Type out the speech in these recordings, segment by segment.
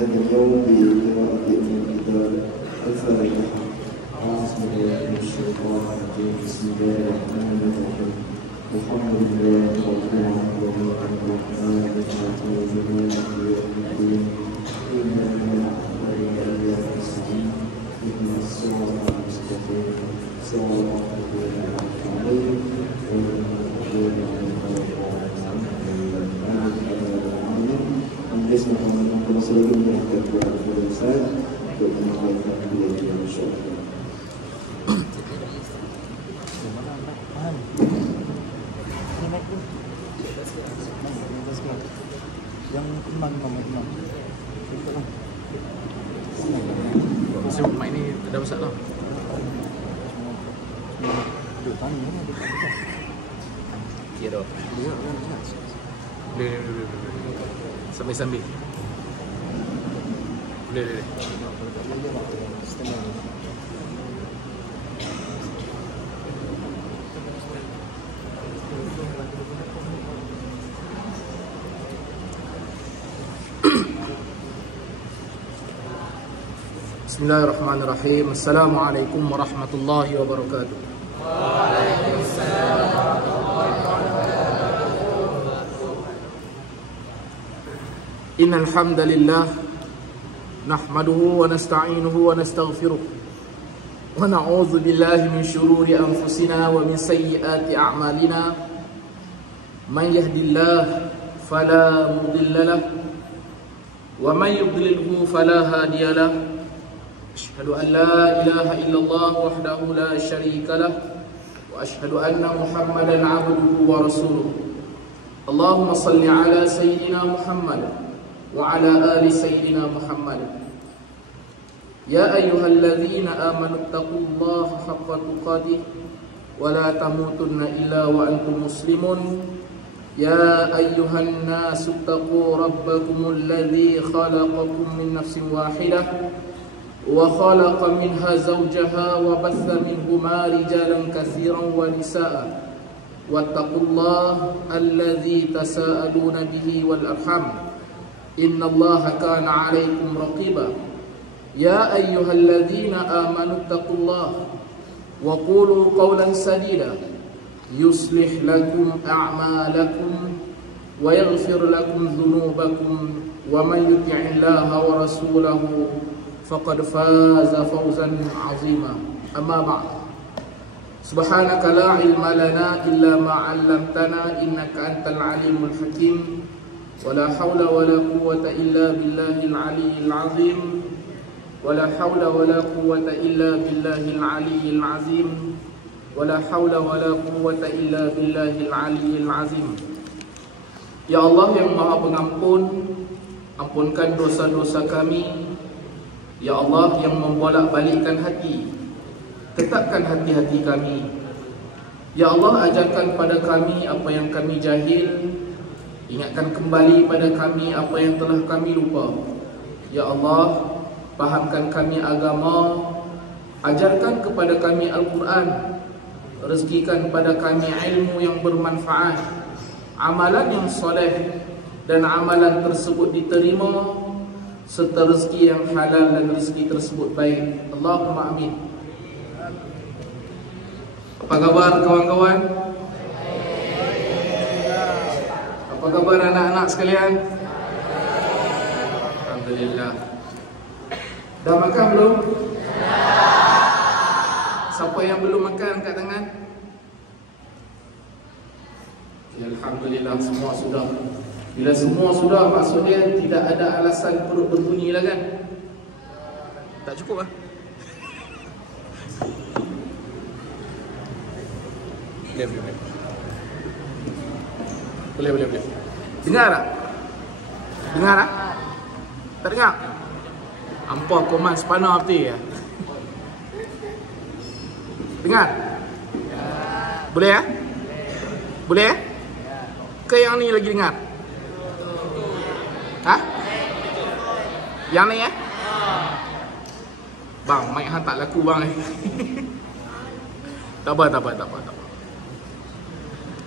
هذا اليوم بقراءة الكتاب الفاتحة. أعوذ بالله من الشيطان الرجيم. بسم الله الرحمن الرحيم. الحمد لله رب العالمين الرحمن الرحيم مالك يوم الدين إياك نعبد وإياك نستعين اهدنا الصراط المستقيم صراط الذين أنعمت عليهم غير المغضوب عليهم ولا الضالين. بسم الله الرحمن الرحيم. Kita berdoa kepada Ustaz untuk menyampaikan beliau insya-Allah. Yang imam. Sebab mic ni ada masalah. Ya dah. Boleh. Sambil. Boleh. Bismillahirrahmanirrahim. Assalamualaikum warahmatullahi wabarakatuh. Waalaikumsalam warahmatullahi wabarakatuh. Innal hamdalillah nahmaduhu wa nasta'inuhu wa nastaghfiruh wa na'udzu billahi min shururi anfusina wa min sayyiati a'malina. Man yahdihillahu fala mudilla lahu wa man yudlilhu fala hadiya lahu. Asyhadu an la ilaha illallah wahdahu la syarika lah wa asyhadu anna Muhammadan 'abduhu wa rasuluh. Allahumma salli ala sayyidina Muhammad wa ala ali sayyidina Muhammad. Ya ayyuhalladzina amanu taqullaha haqqa tuqatih wa la tamutunna illa wa antum muslimun. Ya ayyuhan nasu taqu rabbakumul ladzi khalaqakum min nafsin wahidah وخلق منها زوجها وبث منهما رجالا كثيرا ونساء واتقوا الله الذي تساءلون به والأرحام إن الله كان عليكم رقيبا. يا أيها الذين آمنوا اتقوا الله وقولوا قولا سديدا يصلح لكم أعمالكم ويغفر لكم ذنوبكم ومن يطع الله ورسوله faqad faza fawzan 'azima. Amma ba'd. Subhanaka la ilma lana illa ma 'allamtana innaka antal alimul hakim. Wa la hawla wa la quwwata illa billahil aliyyil 'azim. Wa la hawla wa la quwwata illa billahil aliyyil 'azim. Wa la hawla wa la quwwata illa billahil aliyyil 'azim. Ya Allah yang Maha Pengampun, ampunkan dosa-dosa kami. Ya Allah yang membolak-balikkan hati, tetapkan hati-hati kami. Ya Allah, ajarkan pada kami apa yang kami jahil, ingatkan kembali pada kami apa yang telah kami lupa. Ya Allah, fahamkan kami agama, ajarkan kepada kami Al-Quran, rezekikan pada kami ilmu yang bermanfaat, amalan yang soleh, dan amalan tersebut diterima, serta rezeki yang halal dan rezeki tersebut baik. Allahumma amin. Apa kabar kawan-kawan? Apa kabar anak-anak sekalian? Alhamdulillah. Dah makan belum? Siapa yang belum makan angkat tangan? Ya, Alhamdulillah, semua sudah. Bila semua sudah, maksudnya tidak ada alasan perut berbunyi lah kan? Tak cukup lah. Boleh. Dengar tak? Dengar tak? Tak dengar? Ampah koman sepanah hati ya. Dengar? Boleh ya? Boleh ya? Ke yang ni lagi dengar? Hah? Yang ni ya? Bang, mic hang tak laku bang ni. Tak apa.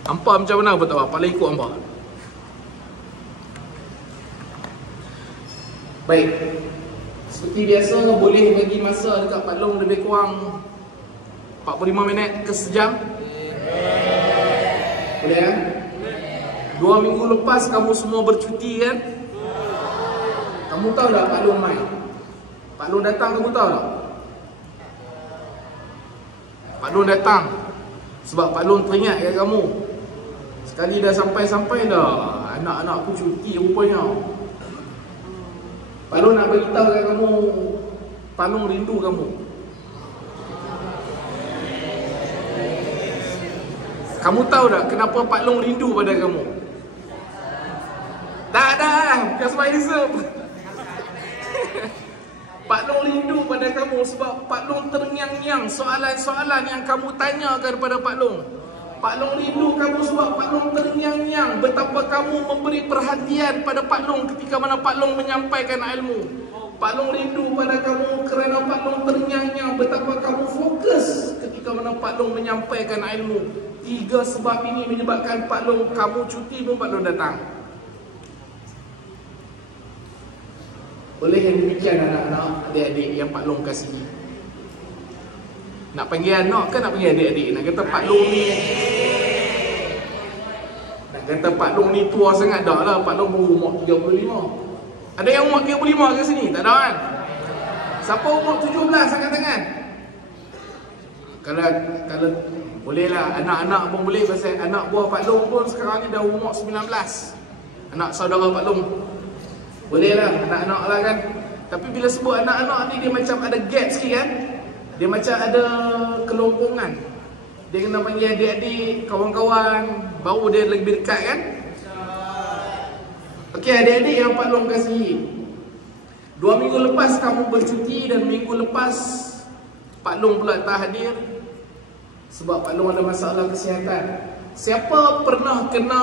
Hampa macam mana pun tak apa, paling ikut hampa. Baik. Seperti biasa, boleh bagi masa dekat Pak Long lebih kurang 45 minit ke sejam? Boleh kan? 2 minggu lepas kamu semua bercuti kan? Kamu tahu tak Pak Long main? Pak Long datang, kamu tahu tak? Pak Long datang sebab Pak Long teringat kat kamu. Sekali dah sampai-sampai dah, anak-anak aku cuti rupanya. Pak Long nak beritahu kat kamu, Pak Long rindu kamu. Kamu tahu tak kenapa Pak Long rindu pada kamu? Tak ada, bukan sebab Isep. Pak Long rindu pada kamu sebab Pak Long terngiang-ngiang soalan-soalan yang kamu tanyakan pada Pak Long. Pak Long rindu kamu sebab Pak Long terngiang-ngiang betapa kamu memberi perhatian pada Pak Long ketika mana Pak Long menyampaikan ilmu. Pak Long rindu pada kamu kerana Pak Long terngiang-ngiang betapa kamu fokus ketika mana Pak Long menyampaikan ilmu. 3 sebab ini menyebabkan Pak Long, kamu cuti pun Pak Long datang. Oleh yang demikian anak-anak, adik-adik yang Pak Long kasihi, nak panggil anak ke nak panggil adik-adik? Nak kata Pak Long ni, nak kata Pak Long ni tua sangat, dah lah. Pak Long baru umur 35. Ada yang umur 35 kat sini? Tak ada kan? Siapa umur 17 angkat tangan? Kalau boleh lah, anak-anak pun boleh. Pasal anak buah Pak Long pun sekarang ni dah umur 19. Anak saudara Pak Long. Boleh lah, anak-anak lah kan. Tapi bila sebut anak-anak ni, dia macam ada gap sikit kan. Dia macam ada kelompongan. Dia kena panggil adik-adik, kawan-kawan, baru dia lebih dekat kan. Okey, adik-adik yang Pak Long kasihi, 2 minggu lepas kamu bercuti dan minggu lepas Pak Long pula tak hadir sebab Pak Long ada masalah kesihatan. Siapa pernah kena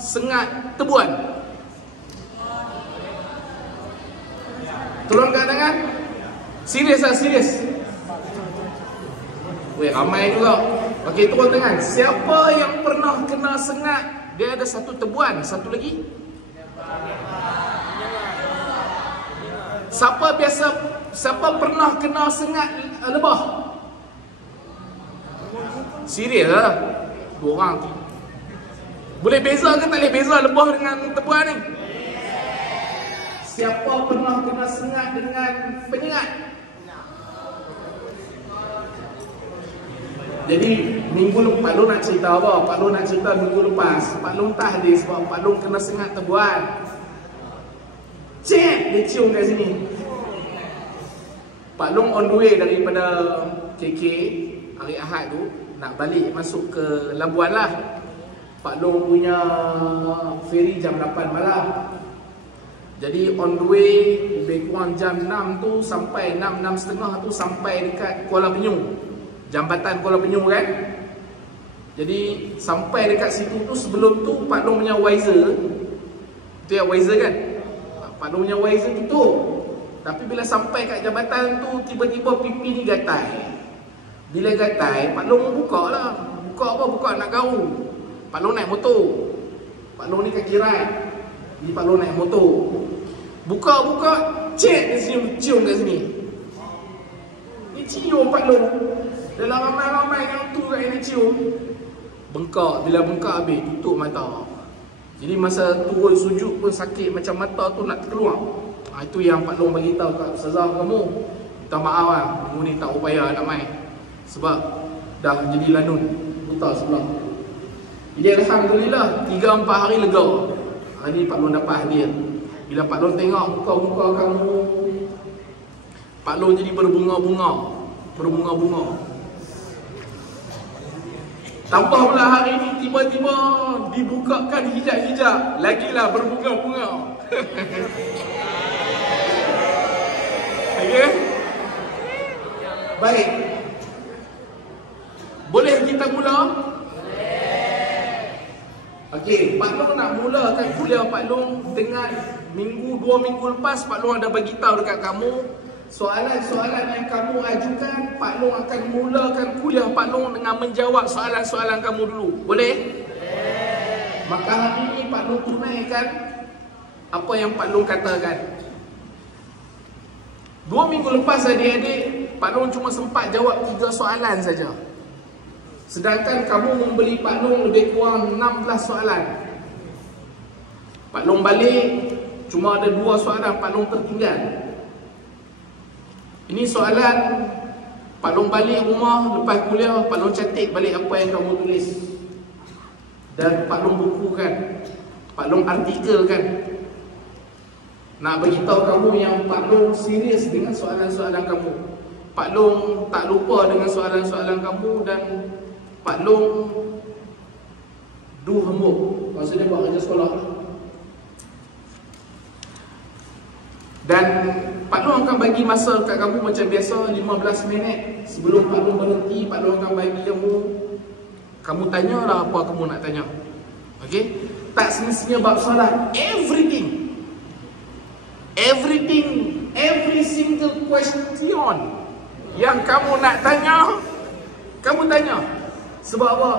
sengat tebuan? Tolong kat tangan. Serius lah, serius. Weh, ramai juga. Okey, turun tangan. Siapa yang pernah kena sengat? Dia ada satu tebuan, satu lagi. Siapa pernah kena sengat lebah? Serius lah. 2 orang. Boleh beza ke tak boleh beza lebah dengan tebuan ni? Siapa pernah kena sengat dengan penyengat? Jadi minggu lepas Pak Long nak cerita apa? Pak Long nak cerita minggu lepas Pak Long tak hadir sebab Pak Long kena sengat tebuan. Cek, dia cium kat sini. Pak Long on the way daripada KK hari Ahad tu, nak balik masuk ke Labuan lah. Pak Long punya ferry jam 8 malam. Jadi on the way lebih kurang jam 6 tu sampai 6.30 tu sampai dekat Kuala Penyu, Jambatan Kuala Penyu kan. Jadi sampai dekat situ tu, sebelum tu Pak Long punya Wiser, tu yang Wiser kan, Pak Long punya Wiser tutup. Tapi bila sampai kat jambatan tu, tiba-tiba pipi ni gatai. Bila gatai, Pak Long buka lah. Buka apa? Buka nak gaul. Pak Long naik motor. Pak Long ni kaki right, jadi Pak Long naik motor. Buka-buka, cek dia cium kat sini. Ni cium Pak Long. Dalam ramai-ramai yang tu kat ini cium. Bengkak, bila bengkak habis, tutup mata. Jadi masa turun sujud pun sakit, macam mata tu nak terkeluar. Itu yang Pak Long bagi tahu kat ustazah kamu. Minta maaf lah, minggu ni tak upaya nak main sebab dah jadi lanun, buta sebelah. Jadi alhamdulillah 3-4 hari lega. Hari ni Pak Long dapat hadir. Bila Pak Long tengok muka-muka kamu, Pak Long jadi berbunga-bunga. Berbunga-bunga. Tambah pula hari ni tiba-tiba dibukakan hijab-hijab, lagilah berbunga-bunga. Okey. Baik. Boleh kita mula? Okey, Pak Long nak mulakan kuliah Pak Long dengan 2 minggu lepas Pak Long ada bagi tahu dekat kamu soalan-soalan yang kamu ajukan. Pak Long akan mulakan kuliah Pak Long dengan menjawab soalan-soalan kamu dulu. Boleh? Maka hari ini Pak Long tunaikan apa yang Pak Long katakan. 2 minggu lepas adik-adik, Pak Long cuma sempat jawab 3 soalan saja. Sedangkan kamu membeli Pak Long lebih kurang 16 soalan. Pak Long balik, cuma ada 2 soalan Pak Long tertinggal. Ini soalan Pak Long balik rumah lepas kuliah, Pak Long catat balik apa yang kamu tulis. Dan Pak Long bukukan, Pak Long artikelkan. Nak beritahu kamu yang Pak Long serius dengan soalan-soalan kamu. Pak Long tak lupa dengan soalan-soalan kamu dan Pak Long do homework. Maksudnya buat kerja sekolah. Dan Pak Long akan bagi masa kat kamu macam biasa 15 minit. Sebelum Pak Long berhenti, Pak Long akan bagi kamu tanyalah apa kamu nak tanya. Okey? Tak semestinya bab soalan, everything, every single question yang kamu nak tanya, kamu tanya. Sebab apa?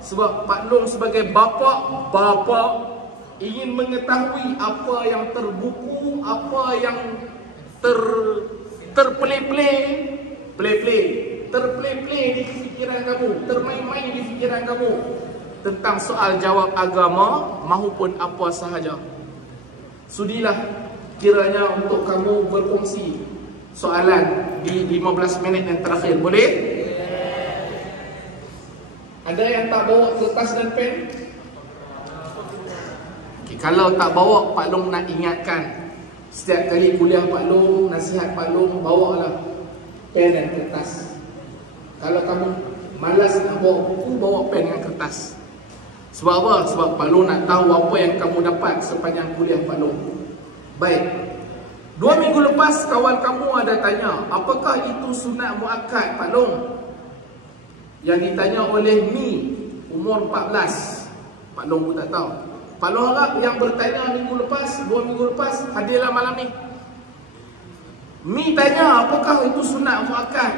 Sebab Pak Long sebagai bapa ingin mengetahui apa yang terbuku, apa yang terplay-play di fikiran kamu, termain-main di fikiran kamu tentang soal jawab agama maupun apa sahaja. Sudilah kiranya untuk kamu berkongsi soalan di 15 minit yang terakhir. Boleh? Ada yang tak bawa kertas dan pen? Okay, kalau tak bawa, Pak Long nak ingatkan. Setiap kali kuliah Pak Long, nasihat Pak Long, bawalah pen dan kertas. Kalau kamu malas nak bawa buku, bawa pen dan kertas. Sebab apa? Sebab Pak Long nak tahu apa yang kamu dapat sepanjang kuliah Pak Long. Baik. 2 minggu lepas kawan kamu ada tanya, apakah itu sunat muakkad Pak Long? Yang ditanya oleh Mi, umur 14. Pak Long pun tak tahu. Pak Long harap yang bertanya minggu lepas, 2 minggu lepas, hadirlah malam ni. Mi tanya, apakah itu sunat muakkad?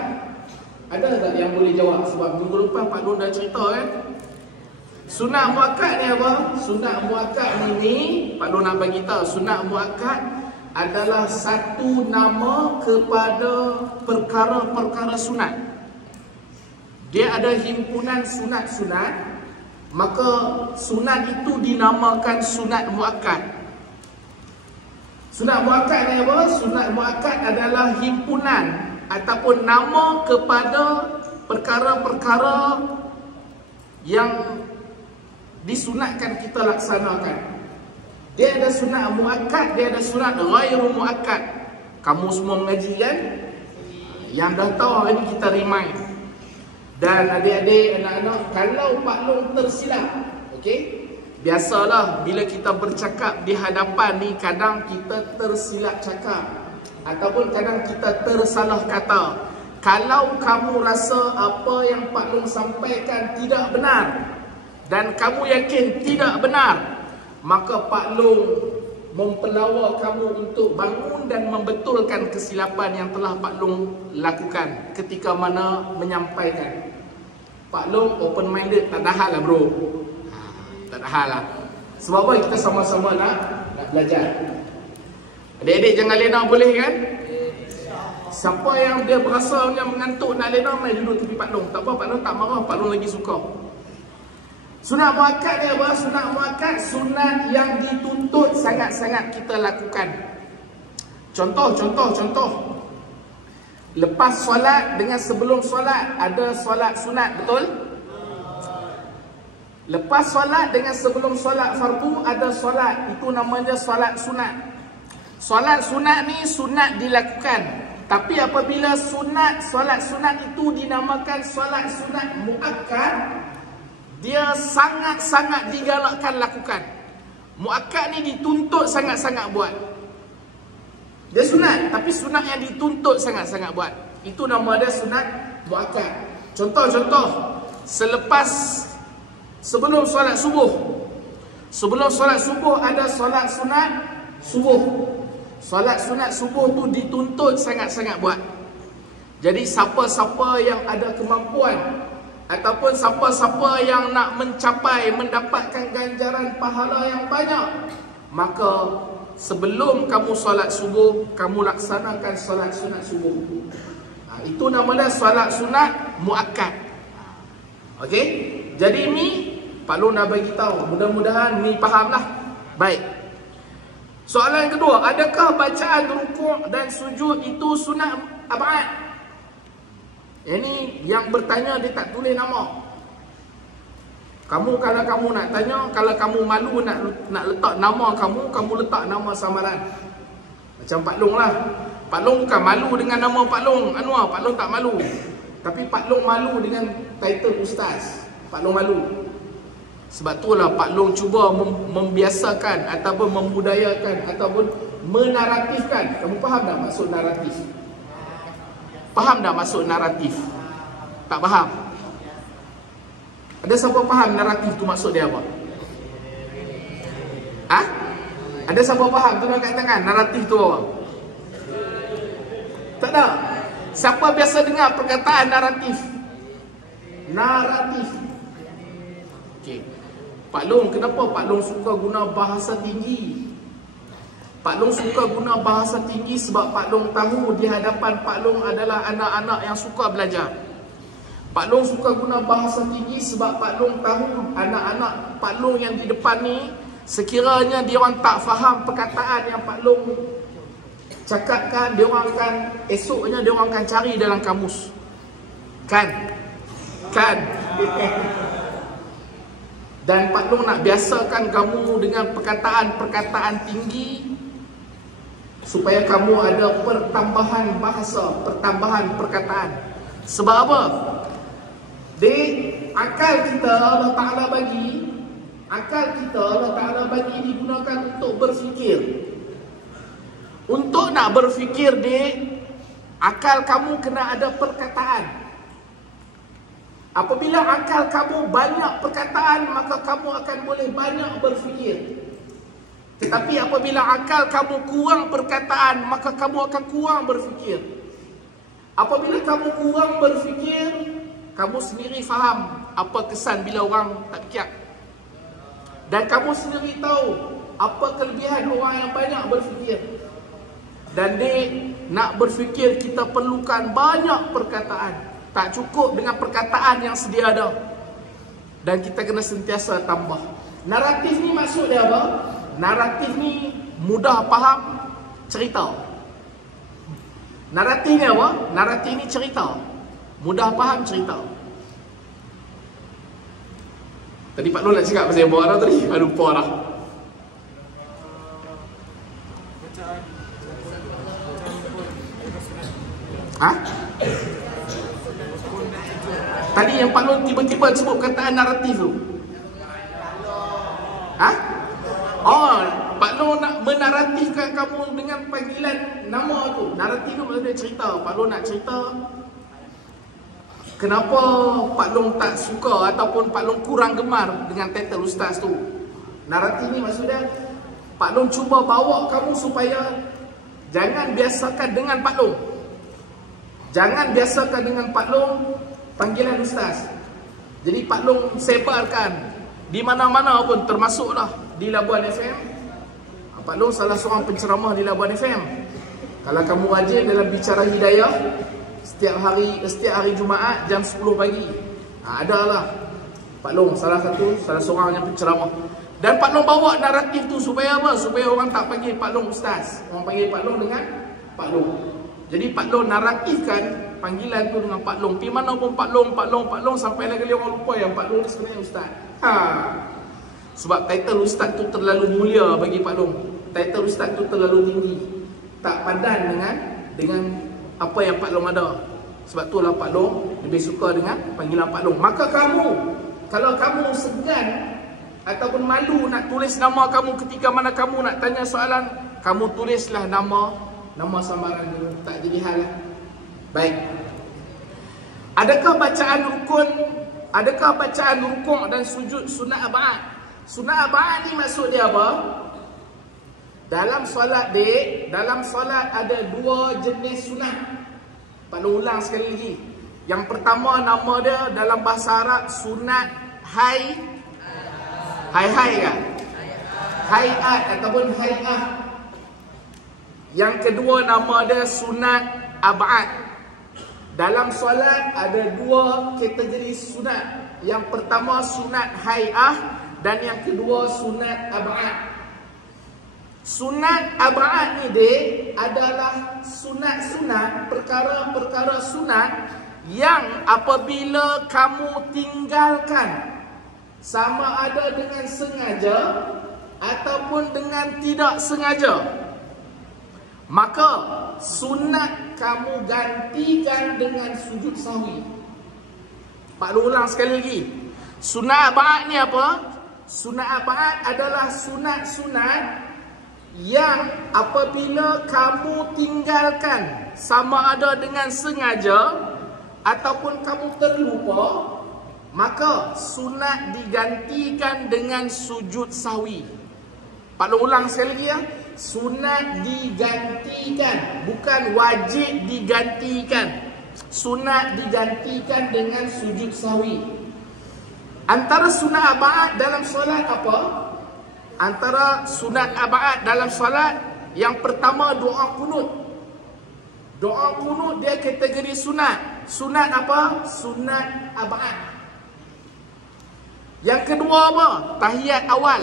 Ada tak yang boleh jawab? Sebab minggu lepas Pak Long dah cerita kan. Sunat muakkad ni apa? Sunat muakkad ni Pak Long nak bagi tahu, sunat muakkad adalah satu nama kepada perkara-perkara sunat. Dia ada himpunan sunat-sunat, maka sunat itu dinamakan sunat muakkad. Sunat muakkad ni apa? Sunat muakkad adalah himpunan ataupun nama kepada perkara-perkara yang disunatkan kita laksanakan. Dia ada sunat muakkad, dia ada sunat ghairu muakkad. Kamu semua mengaji kan? Yang dah tahu hari ni kita remind. Dan adik-adik, anak-anak, kalau Pak Long tersilap, okey? Biasalah bila kita bercakap di hadapan ni, kadang kita tersilap cakap ataupun kadang kita tersalah kata. Kalau kamu rasa apa yang Pak Long sampaikan tidak benar dan kamu yakin tidak benar, maka Pak Long mempelawa kamu untuk bangun dan membetulkan kesilapan yang telah Pak Long lakukan ketika mana menyampaikan. Pak Long open minded, tak ada hal lah bro. Tak ada hal lah. Sebab apa? Kita sama-sama nak belajar. Adik-adik jangan lena, boleh kan? Siapa yang dia berasa yang mengantuk nak lena, main duduk tepi Pak Long. Tak apa, Pak Long tak marah, Pak Long lagi suka. Sunat muakkad ni apa? Sunat muakkad, sunat yang dituntut sangat-sangat kita lakukan. Contoh. Lepas solat dengan sebelum solat ada solat sunat, betul? Lepas solat dengan sebelum solat fardu ada solat, itu namanya solat sunat. Solat sunat ni sunat dilakukan. Tapi apabila solat sunat itu dinamakan solat sunat muakkad, dia sangat-sangat digalakkan lakukan. Muakkad ni dituntut sangat-sangat buat. Dia sunat, tapi sunat yang dituntut sangat-sangat buat. Itu nama dia sunat muakkad. Contoh. Sebelum solat subuh. Sebelum solat subuh ada solat sunat subuh. Solat sunat subuh tu dituntut sangat-sangat buat. Jadi siapa-siapa yang ada kemampuan ataupun siapa-siapa yang nak mencapai mendapatkan ganjaran pahala yang banyak, maka sebelum kamu solat subuh, kamu laksanakan solat sunat subuh. Itu namanya solat sunat muakkad. Okey? Jadi ni Pak Long dah bagi tahu. Mudah-mudahan ni fahamlah. Baik. Soalan kedua, adakah bacaan rukuk dan sujud itu sunat abad? Ini yang bertanya dia tak tulis nama. Kamu kalau kamu nak tanya, kalau kamu malu nak letak nama kamu letak nama samaran. Macam Pak Long lah. Pak Long bukan malu dengan nama Pak Long Anwar, Pak Long tak malu. Tapi Pak Long malu dengan title ustaz. Pak Long malu. Sebab itulah Pak Long cuba membiasakan ataupun membudayakan ataupun menaratifkan. Kamu faham tak maksud naratif? Faham tak maksud naratif? Tak faham? Ada siapa faham naratif tu maksud dia apa? Ada siapa faham? Tolong kat tangan, naratif tu apa? Tak ada. Siapa biasa dengar perkataan naratif? Naratif. Okey. Pak Long, kenapa Pak Long suka guna bahasa tinggi? Pak Long suka guna bahasa tinggi sebab Pak Long tahu di hadapan Pak Long adalah anak-anak yang suka belajar. Pak Long suka guna bahasa tinggi sebab Pak Long tahu anak-anak Pak Long yang di depan ni, sekiranya dia orang tak faham perkataan yang Pak Long cakapkan, dia orang akan esoknya dia orang akan cari dalam kamus. Kan? Dan Pak Long nak biasakan kamu dengan perkataan-perkataan tinggi supaya kamu ada pertambahan bahasa, pertambahan perkataan. Sebab apa? Di akal kita Allah Ta'ala bagi, digunakan untuk berfikir. Untuk nak berfikir akal kamu kena ada perkataan. Apabila akal kamu banyak perkataan, maka kamu akan boleh banyak berfikir. Tetapi apabila akal kamu kurang perkataan, maka kamu akan kurang berfikir. Apabila kamu kurang berfikir, kamu sendiri faham apa kesan bila orang tak fikir. Dan kamu sendiri tahu apa kelebihan orang yang banyak berfikir. Dan nak berfikir kita perlukan banyak perkataan. Tak cukup dengan perkataan yang sedia ada. Dan kita kena sentiasa tambah. Naratif ni maksud dia apa? Naratif ni mudah faham cerita. Naratif ni apa? Naratif ni cerita. Mudah faham cerita. Tadi Pak Long nak cakap pasal apa dah tadi? Lupa dah. Tadi yang Pak Long tiba-tiba sebut perkataan naratif tu. Pak Long nak menaratifkan kamu dengan panggilan nama tu. Naratif tu maksudnya cerita. Pak Long nak cerita kenapa Pak Long tak suka ataupun Pak Long kurang gemar dengan title ustaz tu. Naratif ni maksudnya Pak Long cuba bawa kamu supaya jangan biasakan dengan Pak Long. Jangan biasakan dengan Pak Long panggilan ustaz. Jadi Pak Long sebarkan di mana-mana pun, termasuklah di Labuan FM. Pak Long salah seorang penceramah di Labuan FM. Kalau kamu rajin dalam bicara hidayah, setiap hari Jumaat jam 10 pagi, adalah Pak Long salah seorang yang penceramah. Dan Pak Long bawa naratif tu supaya apa? Supaya orang tak panggil Pak Long ustaz. Orang panggil Pak Long dengan Pak Long. Jadi Pak Long naratifkan panggilan tu dengan Pak Long. Pergi mana pun Pak Long sampai lagi orang lupa yang Pak Long ni sebenarnya ustaz. Sebab title ustaz tu terlalu mulia bagi Pak Long. Title ustaz tu terlalu tinggi. Tak padan dengan apa yang Pak Long ada. Sebab itulah Pak Long lebih suka dengan panggilan Pak Long. Maka kamu, kalau kamu segan ataupun malu nak tulis nama kamu ketika mana kamu nak tanya soalan, kamu tulislah nama samaran dulu. Tak jadi hal lah. Baik. Adakah bacaan rukuk dan sujud sunat abad? Sunat abad ni maksud dia apa? Dalam solat ada dua jenis sunat. Pak Long ulang sekali lagi. Yang pertama nama dia dalam bahasa Arab sunat hai kan? Hayat ataupun hayat. Yang kedua nama dia sunat ab'ad. Dalam solat ada dua kategori sunat. Yang pertama sunat hai'ah dan yang kedua sunat ab'ad. Sunat ab'ad ni dek adalah sunat-sunat, perkara-perkara sunat yang apabila kamu tinggalkan, sama ada dengan sengaja ataupun dengan tidak sengaja, maka sunat kamu gantikan dengan sujud sahwi. Pak Lu ulang sekali lagi. Sunat ab'ad ni apa? Sunat ab'ad adalah sunat-sunat yang apabila kamu tinggalkan, sama ada dengan sengaja ataupun kamu terlupa, maka sunat digantikan dengan sujud sahwi. Pak Long ulang sekali lagi ya. Sunat digantikan, bukan wajib digantikan. Sunat digantikan dengan sujud sahwi. Antara sunat ab'ad dalam solat apa? Antara sunat ab'ad dalam salat, yang pertama doa kunut. Doa kunut dia kategori sunat. Sunat apa? Sunat ab'ad. Yang kedua apa? Tahiyat awal.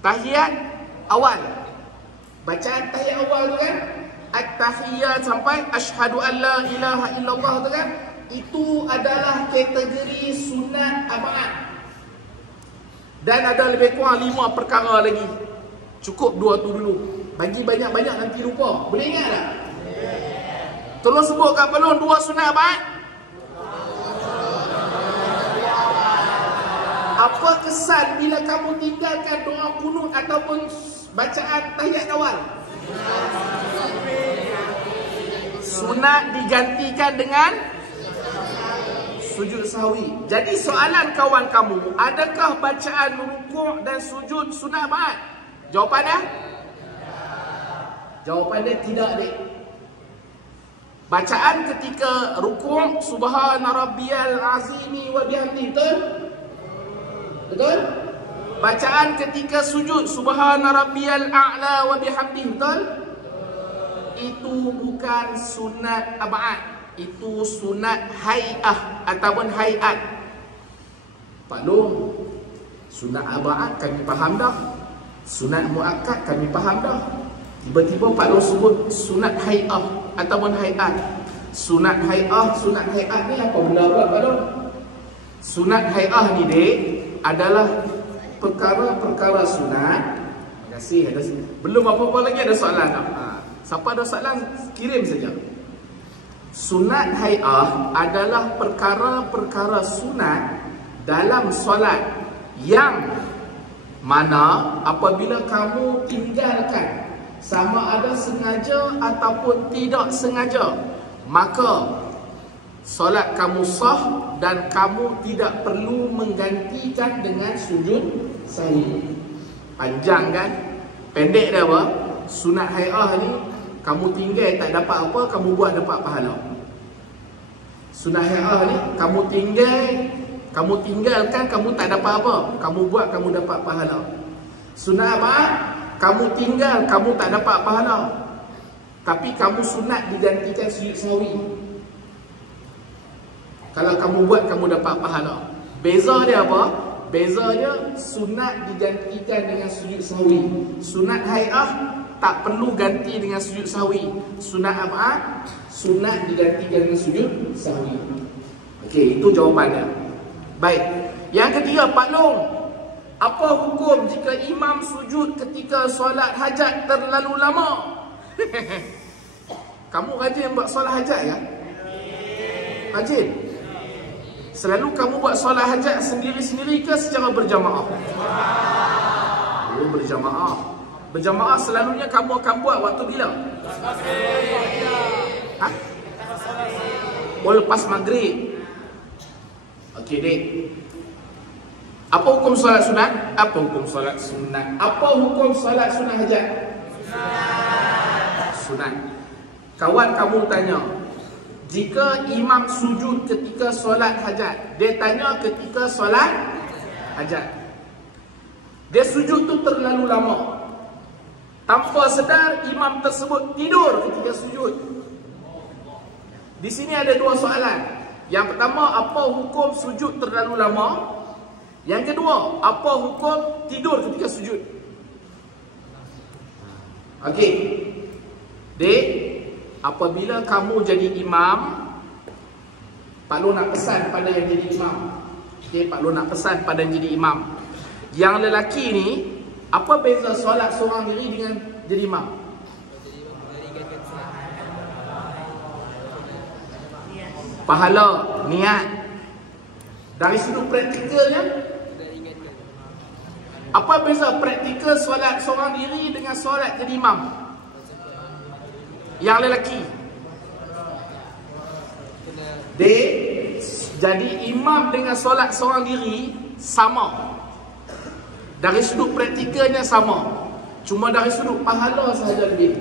Tahiyat awal. Bacaan tahiyat awal tu kan, at-tahiyat sampai asyhadu an la ilaha illallah tu kan, itu adalah kategori sunat ab'ad. Dan ada lebih kurang 5 perkara lagi. Cukup 2 tu dulu. Bagi banyak-banyak nanti lupa. Boleh ingat tak? Tolong sebut kat pelun 2 sunat ab'ad. Apa kesan bila kamu tinggalkan doa kunut ataupun bacaan tahiyat awal? Sunat digantikan dengan sujud sahwi. Jadi soalan kawan kamu, adakah bacaan rukuk dan sujud sunat ab'ad? Jawapannya? Jawapannya tidak, dek. Bacaan ketika rukuk subhana rabbiyal azimi wa bihamdihi, betul? Betul? Bacaan ketika sujud subhana rabbiyal a'la wa bihamdihi, betul? Itu bukan sunat ab'ad. Itu sunat hai'ah ataupun hai'at. Pak Long, sunat ab'ad kami faham dah. Sunat muakkad kami faham dah. Tiba-tiba Pak Long sebut sunat hai'ah ataupun hai'at. Sunat hai'ah ni apa benda buat Pak Long? Sunat hai'ah ni dek adalah perkara-perkara sunat. Terima kasih. Belum apa-apa lagi ada soalan tak? Siapa ada soalan kirim saja. Sunat hai'ah adalah perkara-perkara sunat dalam solat yang mana apabila kamu tinggalkan, sama ada sengaja ataupun tidak sengaja, maka solat kamu sah dan kamu tidak perlu menggantikan dengan sujud sahwi. Panjang kan? Pendek dia apa? Sunat hai'ah ni kamu tinggal tak dapat apa, kamu buat dapat pahala. Sunat hai'ah ni kamu tinggalkan, kamu tak dapat apa, kamu buat kamu dapat pahala. Sunat ab'ad kamu tinggal, kamu tak dapat pahala, tapi kamu sunat digantikan sujud sahwi. Kalau kamu buat kamu dapat pahala. Beza dia apa? Beza dia sunat digantikan dengan sujud sahwi. Sunat hai'ah tak perlu ganti dengan sujud sahwi. Sunat ab'ad, sunat digantikan dengan sujud sahwi. Okey, itu jawapannya. Baik. Yang ketiga, Pak Long, apa hukum jika imam sujud ketika solat hajat terlalu lama? Kamu rajin buat solat hajat ya? Rajin? Selalu kamu buat solat hajat sendiri-sendiri ke secara berjamaah? Oh, berjamaah. Berjamaah selalunya kamu akan buat waktu bila? Ha? Oh, lepas maghrib. Okey, dek. Apa hukum solat sunat? Apa hukum solat sunat? Apa hukum solat sunat hajat? Sunat. Kawan kamu tanya, jika imam sujud ketika solat hajat, dia tanya ketika solat hajat, dia sujud tu terlalu lama. Tanpa sedar imam tersebut tidur ketika sujud. Di sini ada dua soalan. Yang pertama, apa hukum sujud terlalu lama? Yang kedua, apa hukum tidur ketika sujud? Okey. Dek, apabila kamu jadi imam, Pak Long nak pesan pada yang jadi imam. Okey, Pak Long nak pesan pada yang jadi imam. Yang lelaki ni, apa beza solat seorang diri dengan jadi imam? Pahala, niat. Dari sudut praktikalnya, apa beza praktikal solat seorang diri dengan solat jadi imam? Yang lelaki. Jadi imam dengan solat seorang diri sama. Dari sudut praktikalnya sama. Cuma dari sudut pahala sahaja lebih.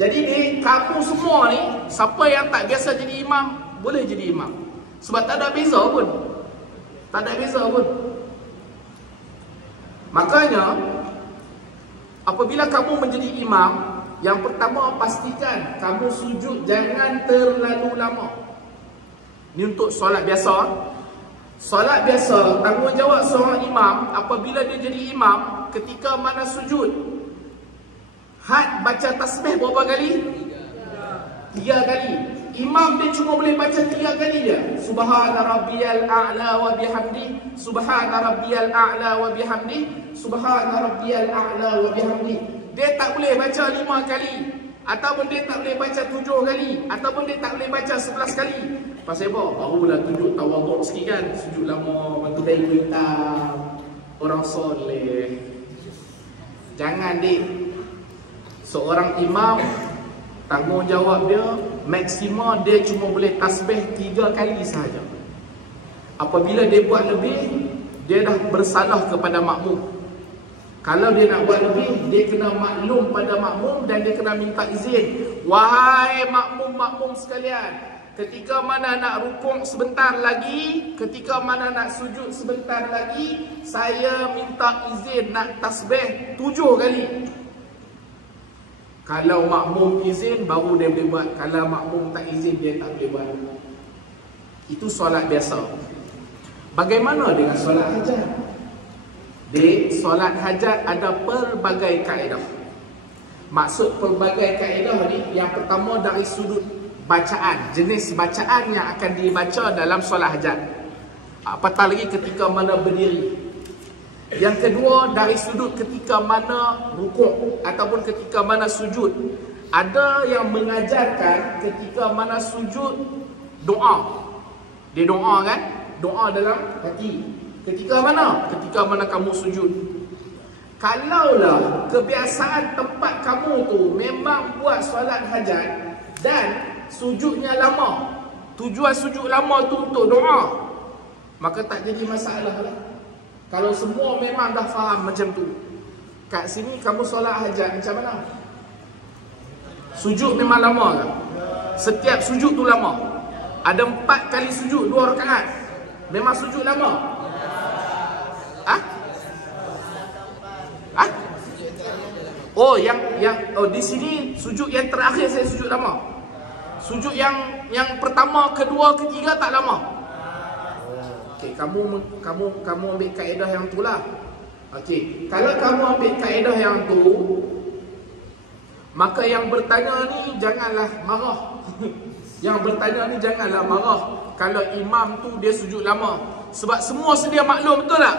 Jadi kamu semua ni, siapa yang tak biasa jadi imam, boleh jadi imam. Sebab tak ada beza pun. Tak ada beza pun. Makanya, apabila kamu menjadi imam, yang pertama pastikan kamu sujud jangan terlalu lama. Ini untuk solat biasa. Solat biasa, tanggungjawab seorang imam apabila dia jadi imam, ketika mana sujud, had baca tasbih berapa kali? 3 kali. Imam dia cuma boleh baca 3 kali je. Subhana rabbiyal a'la wa bihamdi, subhana rabbiyal a'la wa bihamdi, subhana rabbiyal a'la wa bihamdi. Dia tak boleh baca 5 kali, ataupun dia tak boleh baca 7 kali, ataupun dia tak boleh baca 11 kali. Pasal apa? Barulah tunjuk tawaduk sikit kan. Sujud lama, bantu dari hitam, orang soleh. Jangan dik. Seorang imam, tanggungjawab dia maksima dia cuma boleh tasbih 3 kali sahaja. Apabila dia buat lebih, dia dah bersalah kepada makmum. Kalau dia nak buat lebih, dia kena maklum pada makmum dan dia kena minta izin. Wahai makmum-makmum sekalian, ketika mana nak rukuk sebentar lagi, ketika mana nak sujud sebentar lagi, saya minta izin nak tasbih 7 kali. Kalau makmum izin, baru dia boleh buat. Kalau makmum tak izin, dia tak boleh buat. Itu solat biasa. Bagaimana dengan solat hajat? Di solat hajat ada pelbagai kaedah. Maksud pelbagai kaedah ni, yang pertama dari sudut bacaan, jenis bacaan yang akan dibaca dalam solat hajat. Apatah lagi ketika mana berdiri. Yang kedua, dari sudut ketika mana rukuk ataupun ketika mana sujud. Ada yang mengajarkan ketika mana sujud doa. Dia doa kan? Doa dalam hati. Ketika mana? Ketika mana kamu sujud. Kalaulah kebiasaan tempat kamu tu memang buat solat hajat dan sujudnya lama, tujuan sujud lama tu untuk doa, maka tak jadi masalah lah. Kalau semua memang dah faham macam tu. Kat sini kamu solat hajat macam mana? Sujud memang lama tak? Setiap sujud tu lama. Ada 4 kali sujud 2 rakaat. Memang sujud lama. Oh, di sini sujud yang terakhir saya sujud lama. Sujud yang pertama, kedua, ketiga tak lama. Okey, kamu ambil kaedah yang tu lah. Okey, kalau kamu ambil kaedah yang tu, maka yang bertanya ni janganlah marah. Yang bertanya ni janganlah marah kalau imam tu dia sujud lama. Sebab semua sedia maklum, betul tak?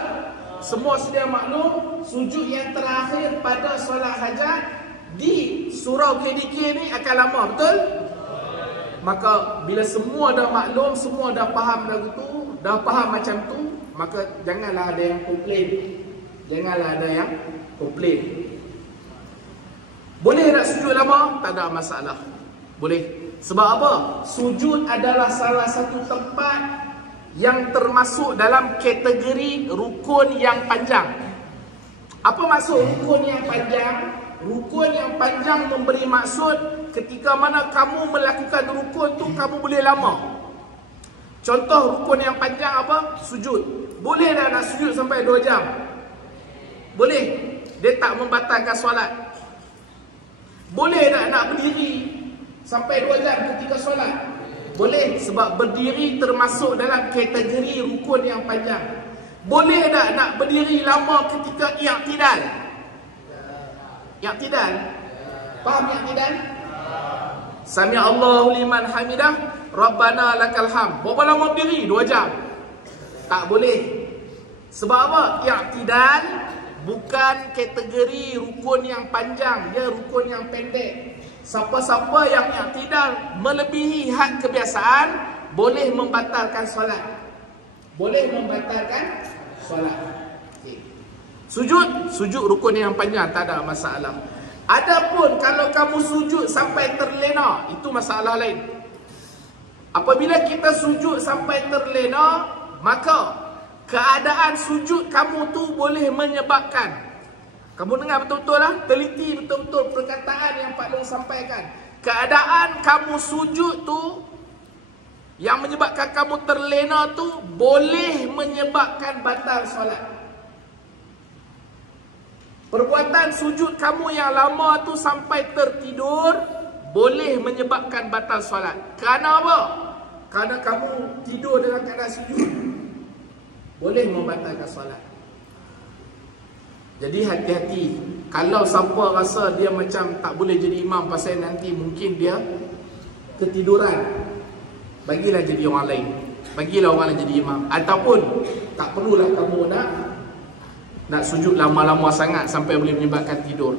Semua sedia maklum, sujud yang terakhir pada solat hajat di surau kedikir ni akan lama, betul? Maka bila semua dah maklum, semua dah faham lagu tu, dah faham macam tu, maka janganlah ada yang komplain. Janganlah ada yang komplain. Boleh tak sujud lama? Tak ada masalah. Boleh. Sebab apa? Sujud adalah salah satu tempat yang termasuk dalam kategori rukun yang panjang. Apa maksud rukun yang panjang? Rukun yang panjang memberi maksud ketika mana kamu melakukan rukun tu kamu boleh lama. Contoh rukun yang panjang apa? Sujud. Boleh dah nak sujud sampai 2 jam? Boleh. Dia tak membatalkan solat. Boleh tak nak berdiri sampai 2 jam ketika solat? Boleh, sebab berdiri termasuk dalam kategori rukun yang panjang. Boleh tak nak berdiri lama ketika i'tidal? I'tidal? Faham i'tidal? Sami Allahu liman hamidah, Rabbana lakal hamd. Berapa lama berdiri? 2 jam. Tak boleh. Sebab apa? I'tidal bukan kategori rukun yang panjang, dia rukun yang pendek. Siapa-siapa yang i'tidal melebihi had kebiasaan boleh membatalkan solat. Boleh membatalkan solat. Okay. Sujud rukun yang panjang, tak ada masalah. Adapun kalau kamu sujud sampai terlena, itu masalah lain. Apabila kita sujud sampai terlena, maka keadaan sujud kamu tu boleh menyebabkan, kamu dengar betul-betul lah, teliti betul-betul perkataan yang Pak Long sampaikan. Keadaan kamu sujud tu yang menyebabkan kamu terlena tu boleh menyebabkan batal solat. Perbuatan sujud kamu yang lama tu sampai tertidur boleh menyebabkan batal solat. Kerana apa? Kerana kamu tidur dalam keadaan sujud, boleh membatalkan solat. Jadi hati-hati. Kalau siapa rasa dia macam tak boleh jadi imam pasal nanti mungkin dia ketiduran, bagilah jadi orang lain. Bagilah orang lain jadi imam. Ataupun tak perlulah kamu nak sujud lama-lama sangat sampai boleh menyebabkan tidur.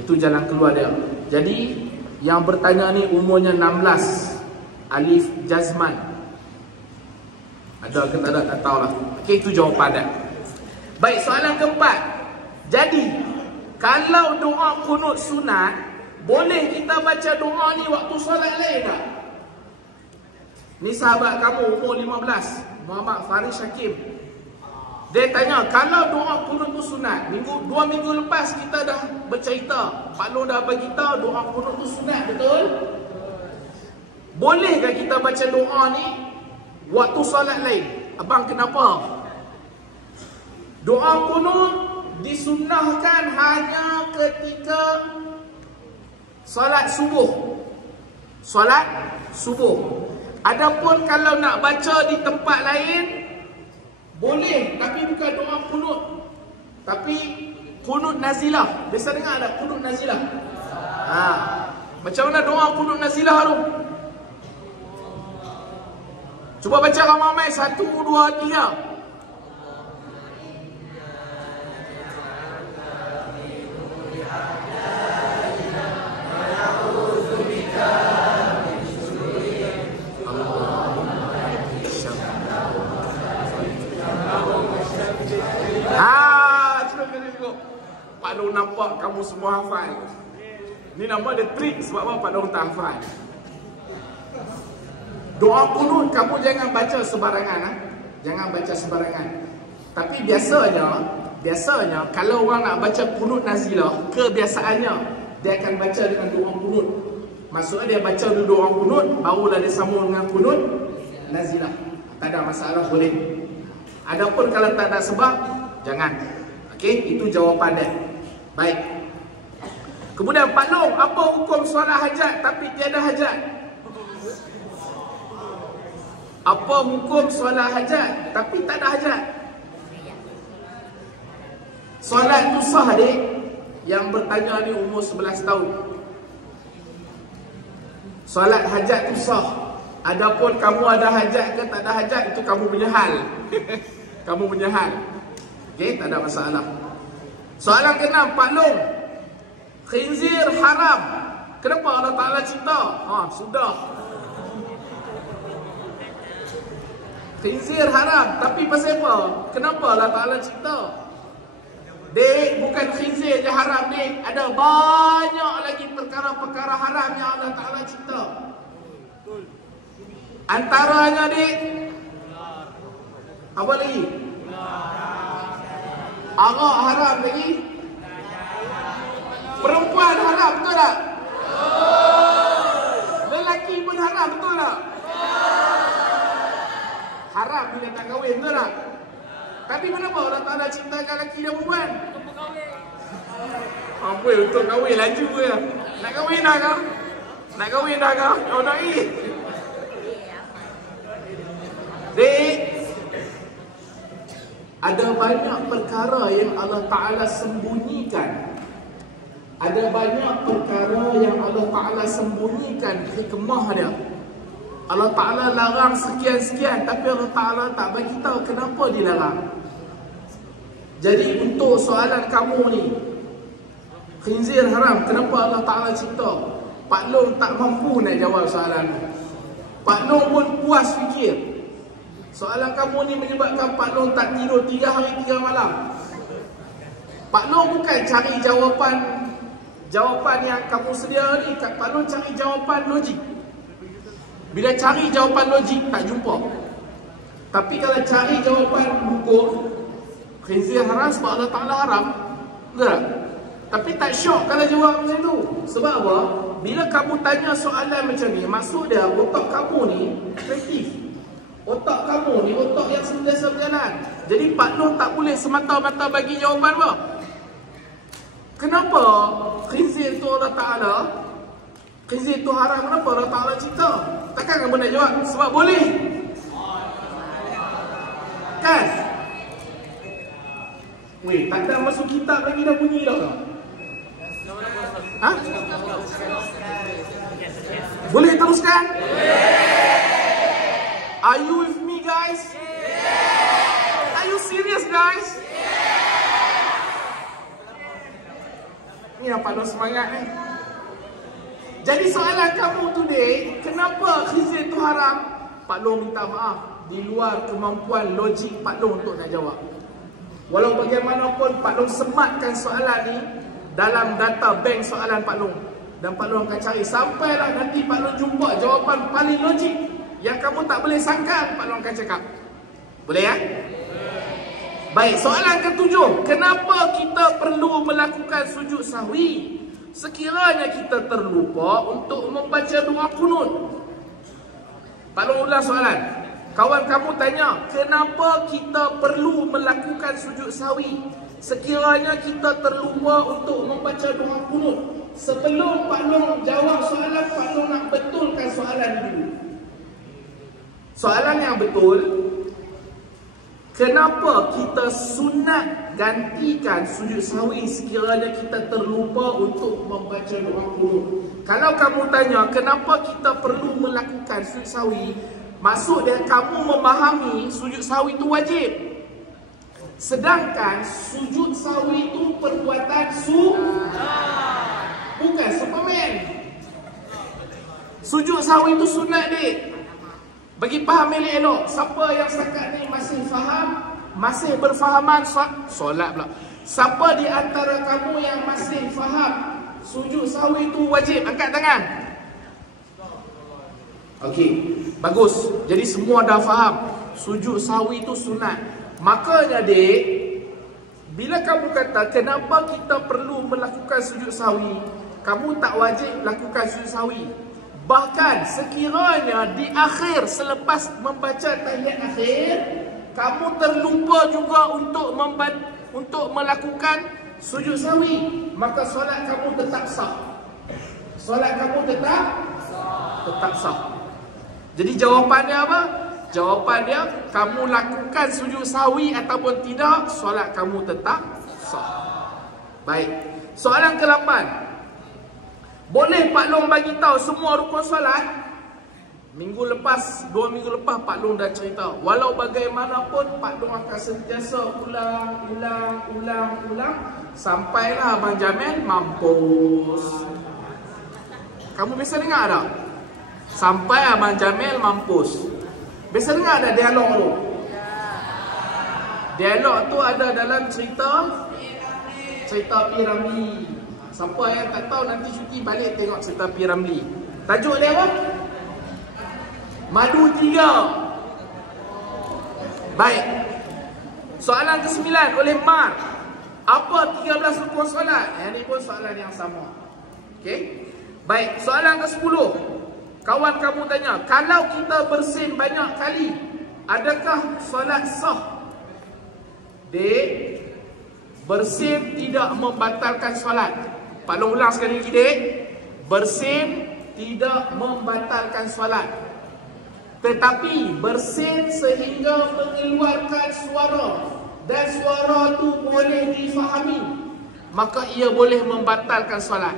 Itu jalan keluar dia. Jadi yang bertanya ni umurnya 16, alif jazman. Ada ke tak ada, tak tahulah. Okey, itu jawapan dia. Baik, soalan keempat. Jadi kalau doa kunut sunat, boleh kita baca doa ni waktu solat lain tak? Ni sahabat kamu umur 15, Muhammad Faris Hakim. Dia tanya, kalau doa kunut tu sunat, 2 minggu lepas kita dah bercerita, Pak Long dah bagi tahu doa kunut tu sunat, betul? Bolehkah kita baca doa ni waktu solat lain? Abang, kenapa? Doa kunut disunnahkan hanya ketika solat subuh. Solat subuh. Adapun kalau nak baca di tempat lain, boleh, tapi bukan doa kunut, tapi kunut nazilah. Biasa dengar tak kunut nazilah? Macam mana doa kunut nazilah tu? Cuba baca ramai-ramai. 1, 2, 3. Pak Long nampak kamu semua hafal. Ni nama dia trik sebab apa Pak Long tak hafal. Doa kunut kamu jangan baca sembarangan. Jangan baca sembarangan. Tapi biasanya kalau orang nak baca kunut nazilah, kebiasaannya dia akan baca dengan doa kunut. Maksudnya dia baca dulu doa kunut, barulah dia sambung dengan kunut nazilah. Tak ada masalah, boleh. Adapun kalau tak ada sebab, jangan. Okey, itu jawapan dia. Baik. Kemudian Pak Long, apa hukum solat hajat tapi tiada hajat? Apa hukum solat hajat tapi tak ada hajat? Solat tu sah, adik. Yang bertanya ni umur 11 tahun. Solat hajat tu sah. Adapun kamu ada hajat ke tak ada hajat, itu kamu punya hal. Kamu punya hal. Okey, tak ada masalah. Soalan ke-6, Pak Long. Khinzir haram. Kenapa Allah Ta'ala cipta? Sudah. Khinzir haram. Tapi pasal apa? Kenapa Allah Ta'ala cipta? Dek, bukan khinzir je haram, dek. Ada banyak lagi perkara-perkara haram yang Allah Ta'ala cipta. Antaranya, dek, apa lagi? Arak haram lagi. Perempuan haram, betul tak? Lelaki pun haram, betul tak? Haram bila tak kahwin, betul tak? Tapi kenapa Allah Ta'ala ciptakan lelaki dan perempuan? Apa untuk kahwin laju ya? Nak kahwin dah kau? Nak kahwin dah kau? Oh, nak i. Dek, ada banyak perkara yang Allah Ta'ala sembunyikan. Ada banyak perkara yang Allah Ta'ala sembunyikan hikmah dia. Allah Ta'ala larang sekian-sekian, tapi Allah Ta'ala tak bagi tahu kenapa dilarang. Jadi untuk soalan kamu ni, khinzir haram, kenapa Allah Ta'ala cipta? Pak Long tak mampu nak jawab soalan ni. Pak Long pun puas fikir. Soalan kamu ni menyebabkan Pak Long tak tidur 3 hari 3 malam. Pak Long bukan cari jawapan yang kamu sedia ni. Pak Long cari jawapan logik. Bila cari jawapan logik tak jumpa. Tapi kalau cari jawapan hukum, khinzir haram sebab Allah Ta'ala haram, betul tak? Tapi tak syok kalau jawab macam tu. Sebab apa? Bila kamu tanya soalan macam ni, maksud dia otak kamu ni kreatif. Otak kamu ni otak yang sentiasa berjalan. Jadi Pak Long tak boleh semata-mata bagi jawapan apa? Kenapa khinzir tu Allah Ta'ala, khinzir tu haram, kenapa Allah Ta'ala cipta? Takkan kamu nak jawab sebab boleh? Kan? Weh, tak ada masuk kitab lagi dah bunyi dah kau. Ha? Boleh teruskan? Are you with me guys? Are you serious guys? Ni nampak dah semangat ni. Jadi soalan kamu today, kenapa khinzir tu haram? Pak Long minta maaf, di luar kemampuan logik Pak Long untuk nak jawab. Walau bagaimanapun Pak Long sematkan soalan ni dalam data bank soalan Pak Long. Dan Pak Long akan cari sampailah nanti Pak Long jumpa jawapan paling logik yang kamu tak boleh sangka, Pak Long akan cakap. Boleh ya? Baik, soalan ketujuh. Kenapa kita perlu melakukan sujud sahwi sekiranya kita terlupa untuk membaca doa kunut? Pak Long ulang soalan. Kawan kamu tanya, kenapa kita perlu melakukan sujud sahwi sekiranya kita terlupa untuk membaca doa kunut? Sebelum Pak Long jawab soalan, Pak Long nak betulkan soalan dulu. Soalan yang betul, kenapa kita sunat gantikan sujud sahwi sekiranya kita terlupa untuk membaca doa kunut? Kalau kamu tanya, kenapa kita perlu melakukan sujud sahwi? Maksud dia kamu memahami sujud sahwi itu wajib. Sedangkan sujud sahwi itu perbuatan bukan Superman. Sujud sahwi itu sunat dek. Bagi faham elok-elok, siapa yang setakat ni masih faham, masih berfahaman solat pula. Siapa di antara kamu yang masih faham sujud sahwi itu wajib? Angkat tangan. Okey, bagus. Jadi semua dah faham sujud sahwi itu sunat. Makanya dek, bila kamu kata kenapa kita perlu melakukan sujud sahwi, kamu tak wajib lakukan sujud sahwi. Bahkan sekiranya di akhir selepas membaca tahiyat akhir, kamu terlupa juga untuk melakukan sujud sahwi, maka solat kamu tetap sah. Solat kamu tetap sah. Jadi jawapannya apa? Jawapannya, kamu lakukan sujud sahwi ataupun tidak, solat kamu tetap sah. Baik. Soalan ke-8. Boleh Pak Long bagi tahu semua rukun solat? Minggu lepas, 2 minggu lepas Pak Long dah cerita. Walau bagaimanapun Pak Long akan sentiasa ulang sampailah Abang Jamil mampus. Kamu biasa dengar tak? Sampai Abang Jamil mampus. Biasa dengar ada dialog tu? Dialog tu ada dalam cerita P.Ramlee. Siapa yang tak tahu nanti cuti balik tengok cerita P.Ramlee. Tajuk dia apa? Madu 3. Baik. Soalan ke-9 oleh Mar. Apa 13 rukun solat? Ini pun soalan yang sama. Okey. Baik, soalan ke-10. Kawan kamu tanya, kalau kita bersin banyak kali, adakah solat sah? Dek, bersin tidak membatalkan solat. Pak Long ulang sekali lagi dek. bersin tidak membatalkan solat. Tetapi bersin sehingga mengeluarkan suara dan suara tu boleh difahami, maka ia boleh membatalkan solat.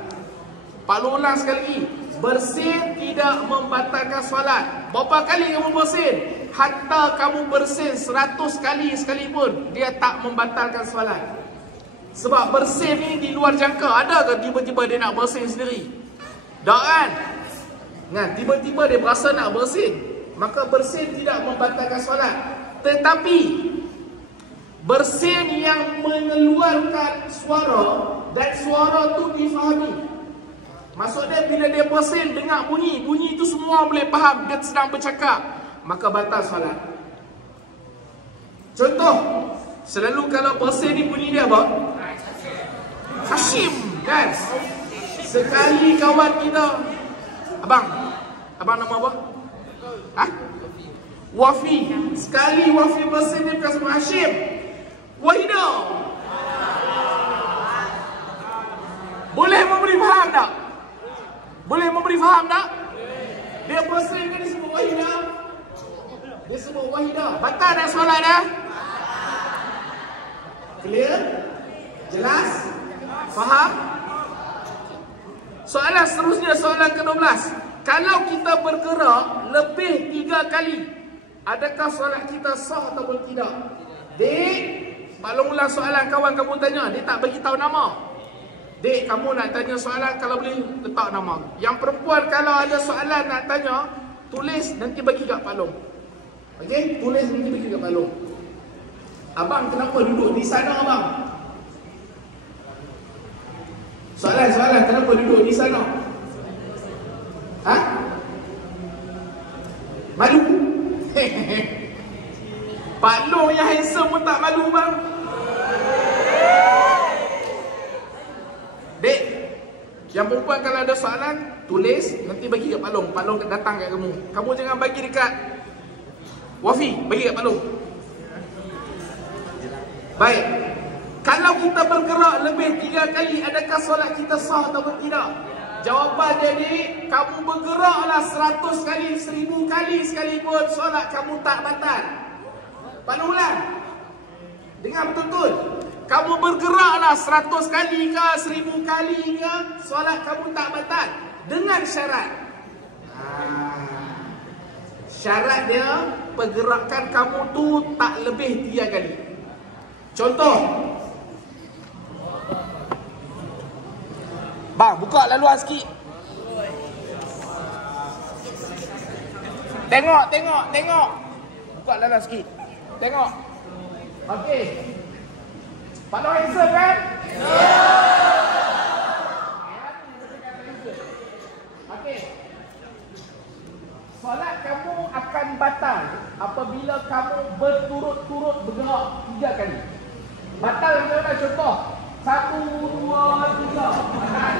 Pak Long ulang sekali lagi. Bersin tidak membatalkan solat. Berapa kali kamu bersin? Hatta kamu bersin 100 kali sekalipun, dia tak membatalkan solat. Sebab bersin ni di luar jangka. Ada ke tiba-tiba dia nak bersin sendiri? Tak kan? Nah, tiba-tiba dia berasa nak bersin, maka bersin tidak membatalkan solat. Tetapi bersin yang mengeluarkan suara dan suara tu difahami. Maksudnya bila dia bersin dengar bunyi, bunyi itu semua boleh faham dia sedang bercakap, maka batal solat. Contoh, selalu kalau bersin ni bunyi dia apa? Hashim, kan? Sekali kawan kita, abang nama apa? Hah? Wafi. Sekali Wafi bersin dia bukan sama Hashim, Wahidah. Boleh memberi faham tak? Boleh memberi faham tak? Dia bersin kan dia sebut Wahidah. Dia sebut Wahidah. Batal dah solat dah? Clear? Jelas? Faham? Soalan seterusnya, soalan ke-12. Kalau kita bergerak lebih 3 kali, adakah solat kita sah ataupun tidak? Dek, Pak Long ulang soalan kawan kamu tanya. Dia tak bagi tahu nama. Dek, kamu nak tanya soalan, kalau boleh letak nama. Yang perempuan kalau ada soalan nak tanya, tulis nanti bagi kat Pak Long. Okey, tulis nanti bagi kat Pak Long. Abang kenapa duduk di sana abang? Soalan, kenapa duduk di sana? Hah? Malu? Pak Long yang handsome pun tak malu bang. Dek, yang perempuan kalau ada soalan, tulis nanti bagi kat Pak Long. Pak Long datang kat kamu. Kamu jangan bagi dekat Wafi, bagi kat Pak Long. Baik. Kalau kita bergerak lebih 3 kali, adakah solat kita sah atau tidak? Jawapan jadi, kamu bergeraklah 100 kali, 1000 kali sekalipun, solat kamu tak batal. Pak Long ulang. Dengar betul-betul. Kamu bergeraklah 100 kali ke 1000 kali ke, solat kamu tak batal. Dengan syarat. Syarat dia, pergerakan kamu tu tak lebih 3 kali. Contoh. Bang, buka laluan sikit. Tengok. Buka laluan sikit. Tengok. Okey. Pak Long handsome kan? Okey. Solat kamu akan batal apabila kamu berturut-turut bergerak 3 kali. Batal macam mana? Contoh. 1, 2, 3. Batal.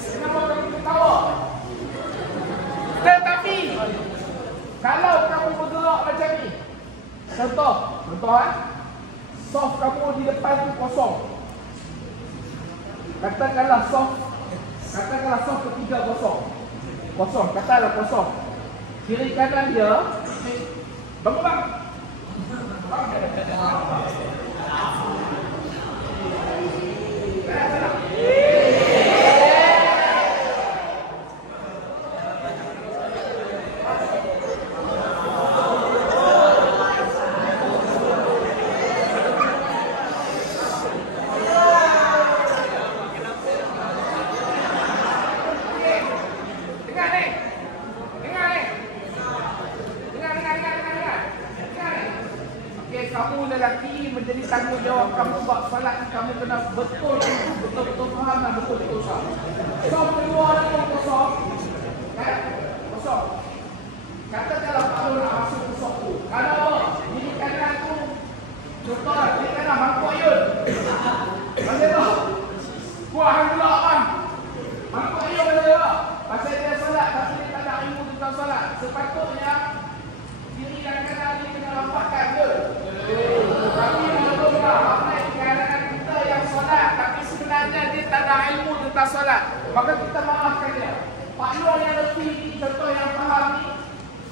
Kenapa kamu ketawa? Tetapi kalau kamu bergerak macam ni, contoh soft kamu di depan tu kosong. Katakanlah soft ketiga kosong. Katakanlah kosong. Kiri kanan dia bangun bang. Kamu lelaki menjadi tanggungjawab kamu buat solat, kamu kena betul-betul faham dan betul-betul sah. Soft keluar ni kosong. Kan? Kosong. Katakanlah kalau nak masuk ke soft tu. Kalau apa? Diri kanan tu. Contoh, diri kanan mangkuk ayun. Macam tu. Kuah pula kan? Mangkuk ayun macam tu. Pasal dia solat, tapi dia tak nak ilmu tentang solat. Sepatutnya kiri dan kanan ni kena rampakkan ke? Tapi belum lah. Ramai kalangan kita yang solat tapi maka kita maafkan dia. Pak Nur yang lebih contoh yang faham ni,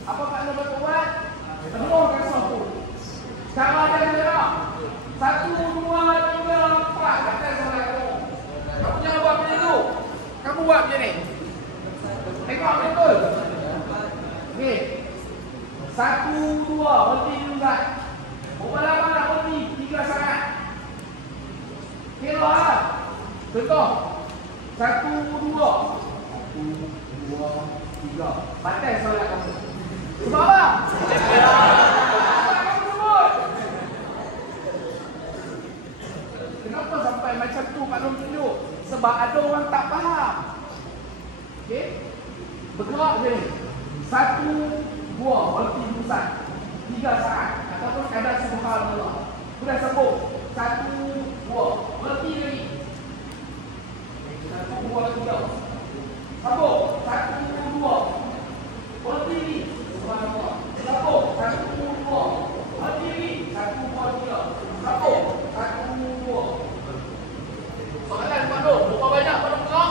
apa Pak Nur betul buat? Temukan satu. Sekarang ada berapa? 1, 2, 3, 4. Kata solat kamu. Kamu jangan buat macam tu. Kamu buat macam ni. Tengok betul. Okey. 1, 2, berhenti dulu kan. Berapa lama nak berhenti? 3 saat. Kira lah. Contoh. 1, 2. 1, 2, 3. Batal solat kamu. Sebab apa? Kamu sebut. Kenapa sampai macam tu Pak Long tunjuk? Sebab ada orang tak faham. Okey? Bergerak je ni. 1, 2, berhenti pusat. 3 saat. Ataupun kadar subhanallah. Sudah sambung. 1, 2, berhenti lagi. 1, 2, 3. Sambung. 1, 2. Berhenti lagi. Subhanallah. Sambung. 1, 2. Berhenti lagi. 1, 2, 3. Sambung. 1, 2. Soalan Pak Long. Berapa banyak Pak Long bergerak?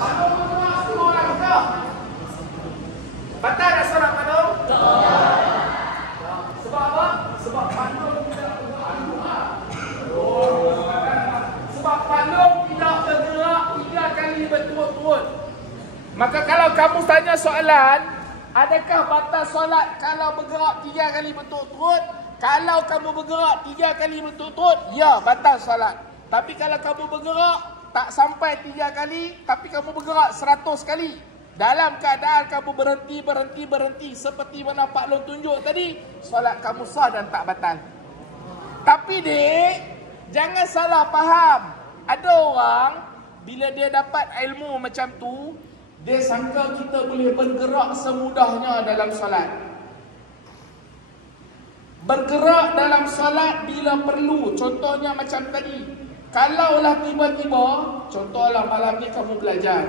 Pak Long bergerak 10 orang bergerak. Batal tak solat Pak Long? Sebab apa? Sebab Pak Long tidak bergerak. Sebab Pak Long tidak bergerak 3 kali berturut-turut. Maka kalau kamu tanya soalan, adakah batal solat kalau bergerak 3 kali berturut-turut? Kalau kamu bergerak 3 kali berturut-turut, ya batal solat. Tapi kalau kamu bergerak tak sampai 3 kali, tapi kamu bergerak 100 kali, dalam keadaan kamu berhenti seperti mana Pak Long tunjuk tadi, solat kamu sah dan tak batal. Tapi dek, jangan salah faham. Ada orang bila dia dapat ilmu macam tu, dia sangka kita boleh bergerak semudahnya dalam solat. Bergerak dalam solat bila perlu. Contohnya macam tadi. Kalaulah tiba-tiba, contohlah malam ni kamu belajar,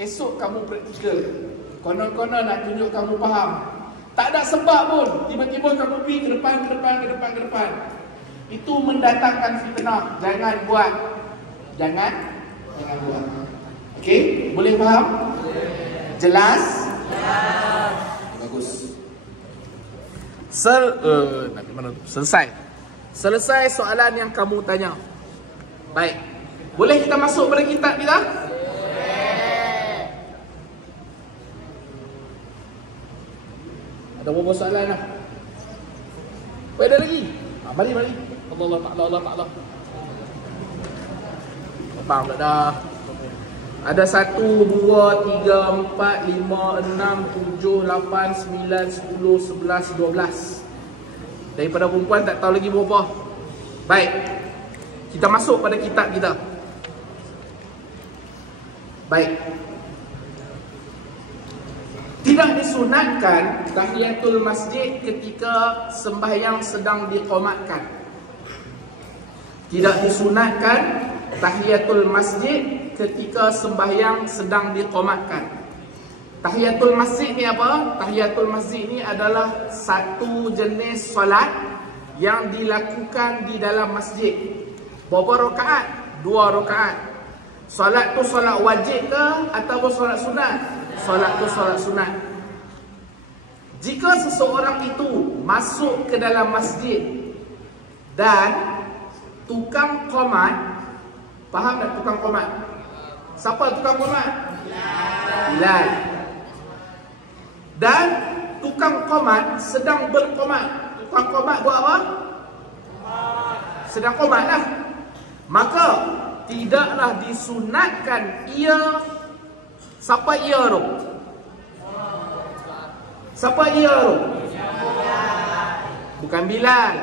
esok kamu praktikal, konon-konon nak tunjuk kamu faham, tak ada sebab pun, tiba-tiba kamu pergi ke depan. Itu mendatangkan fitnah. Jangan buat. Jangan buat. Okey, boleh faham? Jelas? Bagus. Selesai soalan yang kamu tanya. Baik. Boleh kita masuk pada kitab kita? Ada beberapa soalan lah. Ada lagi? Mari. Allah Ta'ala. Faham tak dah? Ada 1, 2, 3, 4, 5, 6, 7, 8, 9, 10, 11, 12. Daripada perempuan tak tahu lagi berapa. Baik. Kita masuk pada kitab kita. Baik. Tidak disunatkan tahiyatul masjid ketika sembahyang sedang diqamatkan. Tidak disunatkan tahiyatul masjid ketika sembahyang sedang diqamatkan. Tahiyatul masjid ni apa? Tahiyatul masjid ni adalah satu jenis solat yang dilakukan di dalam masjid. Berapa rakaat? 2 rakaat. Solat tu solat wajib ke ataupun solat sunat? Solat tu solat sunat. Jika seseorang itu masuk ke dalam masjid dan tukang qomat, faham tak tukang qomat? Siapa tukang qomat? Bilal. Dan tukang qomat sedang berqomat. Tukang qomat buat apa? Sedang qomat lah. Maka tidaklah disunatkan ia. Siapa ia tu? Siapa ia tu? Bukan Bilal.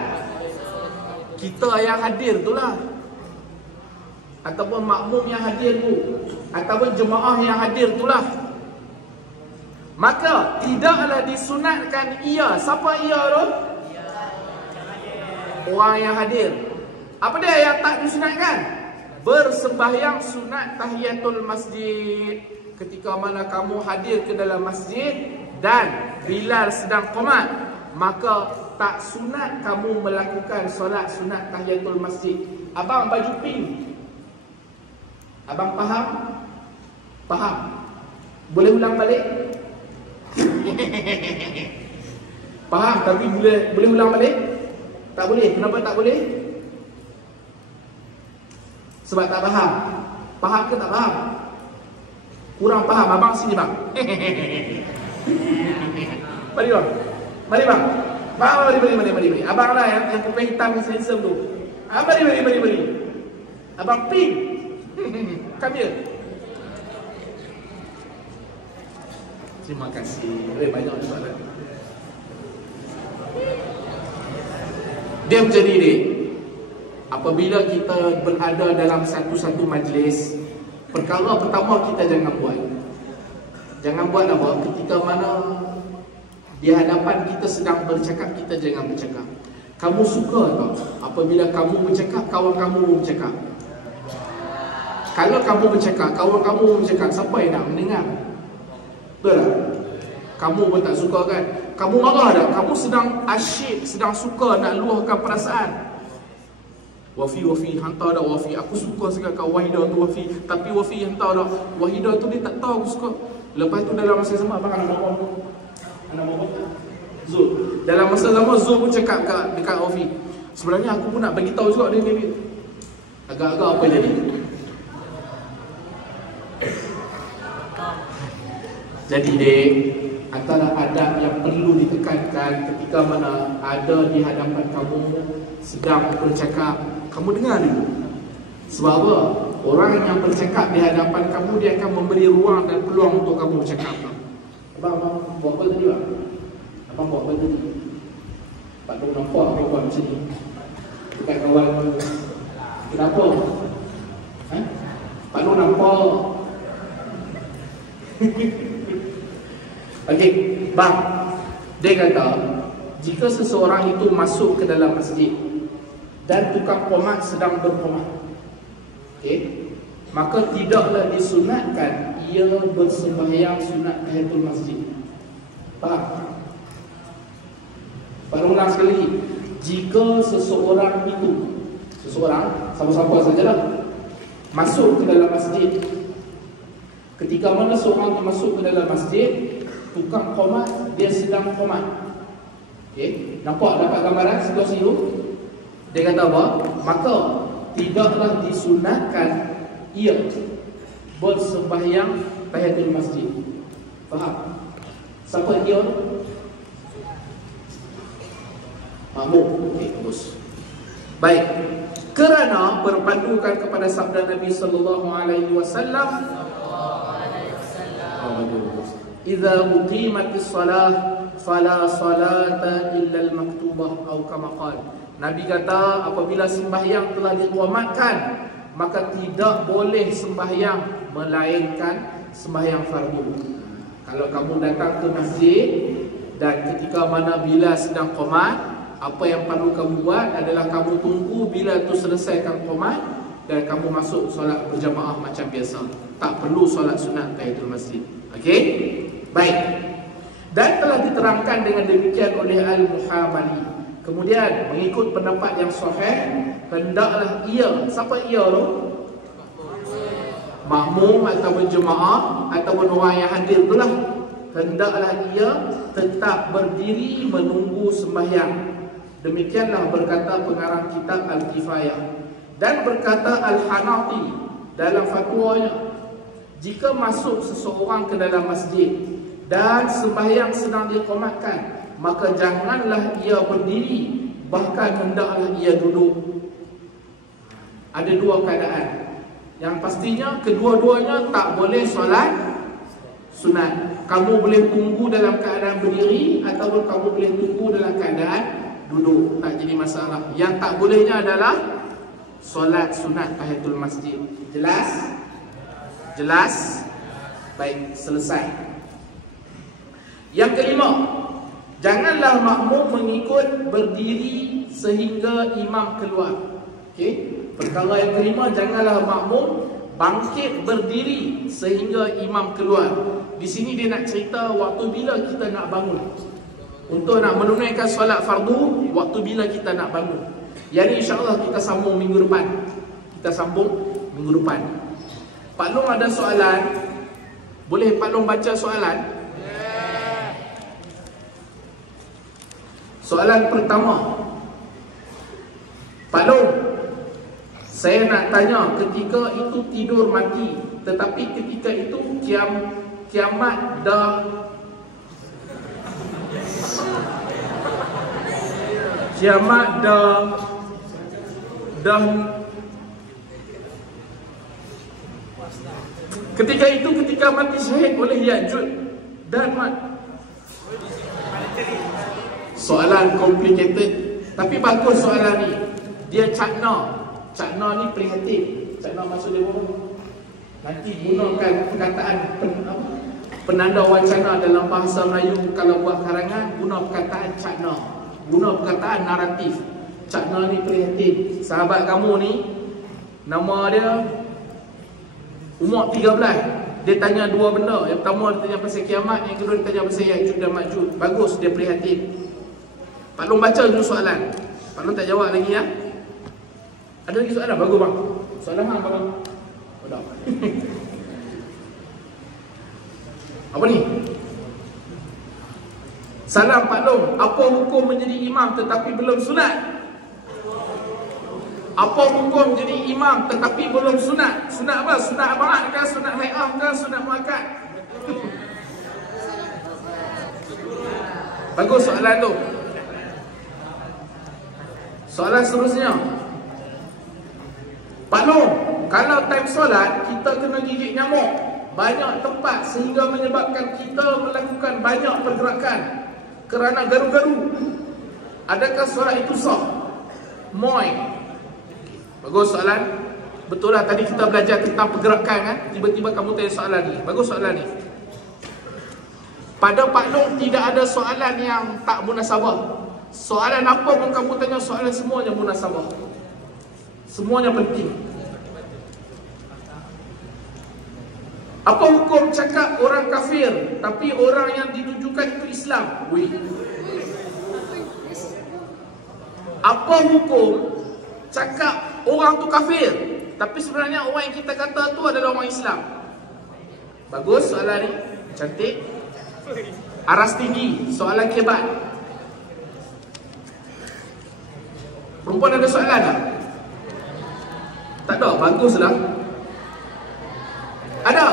Kita yang hadir tu lah. Ataupun makmum yang hadir tu, ataupun jemaah yang hadir tu lah. Maka tidaklah disunatkan ia. Siapa ia tu? Orang yang hadir. Apa dia yang tak disunatkan? Bersembahyang sunat tahiyatul masjid. Ketika mana kamu hadir ke dalam masjid dan Bilal sedang qomat, maka tak sunat kamu melakukan solat sunat tahiyatul masjid. Abang baju pink. Abang faham? Faham? Boleh ulang balik? Faham, tapi boleh ulang balik? Tak boleh. Kenapa tak boleh? Sebab tak faham. Faham ke tak faham? Kurang faham. Abang sini bang. Mari bang. Mari bang. Mari. Abang lah yang pemain hitam yang handsome tu. Mari. Abang pink. Come here. Terima kasih. Banyak soalan. Dia macam ni dia. Apabila kita berada dalam satu-satu majlis, perkara pertama kita jangan buat. Jangan buat apa? Ketika mana di hadapan kita sedang bercakap, kita jangan bercakap. Kamu suka tak apabila kamu bercakap, kawan kamu bercakap? Kalau kamu bercakap, kawan kamu bercakap, siapa yang nak mendengar? Betul tak? Kamu pun tak suka kan? Kamu marah tak? Kamu sedang asyik, sedang suka nak luahkan perasaan. Wafi, hantar dah Wafi. Aku suka sangat kat Wahidah tu Wafi. Tapi Wafi hantar dah. Wahidah tu dia tak tahu aku suka. Lepas tu dalam masa sama abang anak mama Zul. Dalam masa sama Zul pun cakap dekat Wafi. Sebenarnya aku pun nak bagi tahu juga dia. Agak-agak apa jadi? Jadi dek, antara adab yang perlu ditekankan ketika mana ada di hadapan kamu sedang bercakap, kamu dengar dulu. Sebab apa? Orang yang bercakap di hadapan kamu, dia akan memberi ruang dan peluang untuk kamu bercakap. Abang buat apa tadi bang? Abang buat apa tadi? Pak Dok nampak apa buat macam ni? Dekat kawan. Kenapa? Pak Dok nampak. Okey, bang. Dia kata, jika seseorang itu masuk ke dalam masjid dan tukang qomat sedang berqomat, okey, maka tidaklah disunatkan ia bersembahyang sunat tahiyatul masjid. Faham? Pak ulang sekali lagi. Jika seseorang itu, siapa-siapa sajalah, masuk ke dalam masjid, ketika mana seorang itu masuk ke dalam masjid, tukang qomat dia sedang qomat. Okey, nampak dapat gambaran situasi itu? Dia kata apa? Maka tidaklah disunatkan ia bersembahyang tahiyatul masjid. Faham? Siapa dia? Makmum. Okey, bagus. Baik. Kerana berpandukan kepada sabda Nabi sallallahu alaihi wasallam, idza uqimatis salah fala salata illa al-maktubah atau kama qala. Nabi kata apabila sembahyang telah diqamatkan, maka tidak boleh sembahyang melainkan sembahyang fardu. Kalau kamu datang ke masjid dan ketika mana bila sedang qamat, apa yang perlu kamu buat adalah kamu tunggu bila tu selesaikan qamat dan kamu masuk solat berjamaah macam biasa. Tak perlu solat sunat tahiyatul masjid. Okey? Baik. Dan telah diterangkan dengan demikian oleh Al-Muhamali. Kemudian mengikut pendapat yang sahih, hendaklah ia, siapa ia tu? Makmum ataupun jemaah ataupun orang yang hadir itulah, hendaklah ia tetap berdiri menunggu sembahyang. Demikianlah berkata pengarang kitab Al-Kifayah. Dan berkata Al-Hanafi dalam fatwanya, jika masuk seseorang ke dalam masjid dan sembahyang sedang diqamatkan, maka janganlah ia berdiri, bahkan hendaklah ia duduk. Ada dua keadaan. Yang pastinya kedua-duanya tak boleh solat sunat. Kamu boleh tunggu dalam keadaan berdiri ataupun kamu boleh tunggu dalam keadaan duduk. Tak jadi masalah. Yang tak bolehnya adalah solat sunat tahiyatul masjid. Jelas? Jelas? Baik, selesai. Yang kelima, janganlah makmum mengikut berdiri sehingga imam keluar. Okey? Perkara yang kelima, janganlah makmum bangkit berdiri sehingga imam keluar. Di sini dia nak cerita waktu bila kita nak bangun. Untuk nak menunaikan solat fardu, waktu bila kita nak bangun. Yang ini insya-Allah kita sambung minggu depan. Kita sambung minggu depan. Pak Long ada soalan? Boleh Pak Long baca soalan? Soalan pertama, Pak Long, saya nak tanya, ketika itu tidur mati, tetapi ketika itu kiamat dah ketika itu ketika mati syahid oleh Ya'juj dan Ma'juj. Soalan complicated, tapi bagus soalan ni. Dia cakna ni prihatin. Cakna maksud dia apa? Nanti gunakan perkataan penanda wacana dalam bahasa Melayu. Kalau buat karangan, guna perkataan cakna, guna perkataan naratif. Cakna ni prihatin. Sahabat kamu ni, nama dia umur 13. Dia tanya dua benda. Yang pertama dia tanya pasal kiamat, yang kedua dia tanya pasal Ya'juj dan Ma'juj. Bagus, dia prihatin. Pak Long baca dulu soalan. Pak Long tak jawab lagi ya. Ada lagi soalan? Bagus bang. Soalan hang bang. Dah. Apa ni? Salam Pak Long. Apa hukum menjadi imam tetapi belum sunat? Apa hukum jadi imam tetapi belum sunat? Sunat apa? Sunat amarat ke? Sunat hai'ah ke? Sunat muakkad? Bagus soalan tu. Soalan seterusnya, Pak Long, kalau time solat kita kena gigit nyamuk banyak tempat sehingga menyebabkan kita melakukan banyak pergerakan kerana garu-garu, adakah solat itu sah? Moi. Bagus soalan. Betul lah, tadi kita belajar tentang pergerakan kan? Tiba-tiba kamu tanya soalan ni. Bagus soalan ni. Pada Pak Long tidak ada soalan yang tak munasabah. Soalan apa pun kamu tanya, soalan semuanya munasabah, semuanya penting. Apa hukum cakap orang kafir tapi orang yang ditujukan itu Islam? Wih. Apa hukum cakap orang tu kafir tapi sebenarnya orang yang kita kata tu adalah orang Islam? Bagus soalan ni, cantik. Aras tinggi, soalan kebat. Perempuan ada soalan tak? Tak ada? Baguslah. Ada?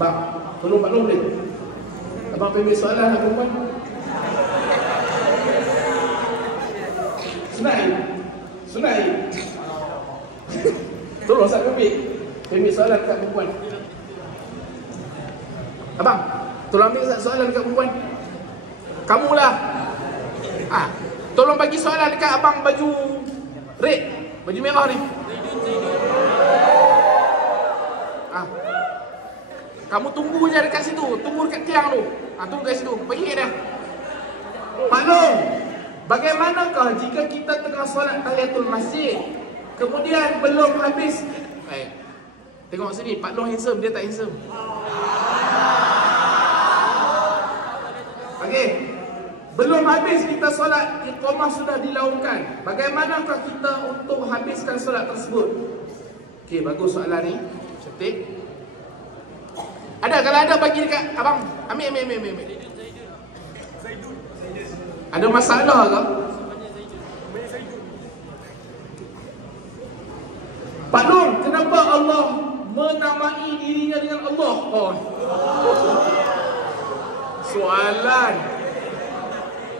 Bang, tolong Pak Long boleh? Abang ambil soalan lah perempuan. Sunai. Tolong saya ambil soalan dekat perempuan. Abang, tolong ambil soalan dekat perempuan. Kamulah. Tolong bagi soalan dekat abang baju red, baju merah ni. Kamu tunggu je dekat situ, tunggu dekat tiang tu. Tunggu kat situ, bagi kat dia. Pak Long, bagaimanakah jika kita tengah solat tahiyatul masjid, kemudian belum habis? Tengok sini, Pak Long handsome, dia tak handsome. Okey. Belum habis kita solat, iqamah sudah dilaungkan. Bagaimanakah kita untuk habiskan solat tersebut? Okey, bagus soalan ni. Cantik. Ada, kalau ada bagi dekat abang. Ambil. Ada masalah ke? Pak Long, kenapa Allah menamai dirinya dengan Allah? Soalan.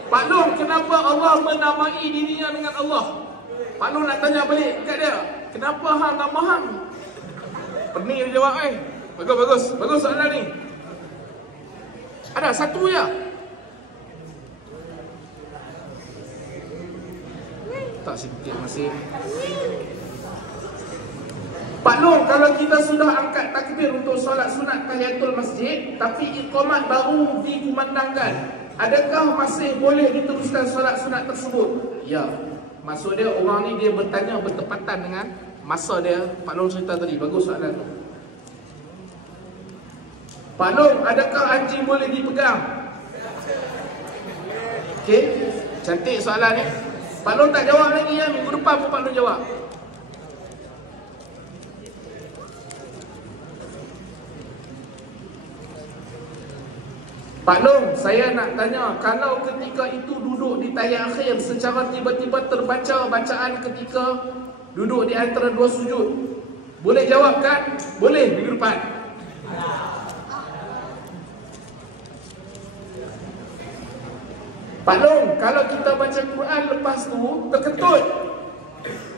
Pak Long, kenapa Allah menamai dirinya dengan Allah? Pak Long nak tanya balik kat dia, kenapa hang nama hang? Pening dia jawab. Bagus soalan ni. Ada satu je. Tak sikit masih. Pak Long, kalau kita sudah angkat takbir untuk solat sunat tahiyatul masjid, tapi iqamat baru dikumandangkan, adakah masih boleh diteruskan solat sunat tersebut? Ya. Maksud dia, orang ni dia bertanya bertepatan dengan masa dia. Pak Long cerita tadi. Bagus soalan tu. Pak Long, adakah anjing boleh dipegang? Okey, cantik soalan ni. Pak Long tak jawab lagi ya. Minggu depan pun Pak Long jawab. Pak Long, saya nak tanya, kalau ketika itu duduk di tahiyat akhir secara tiba-tiba terbaca bacaan ketika duduk di antara dua sujud, boleh jawab kan? Boleh, minggu depan. Pak Long, kalau kita baca Quran lepas tu terketut,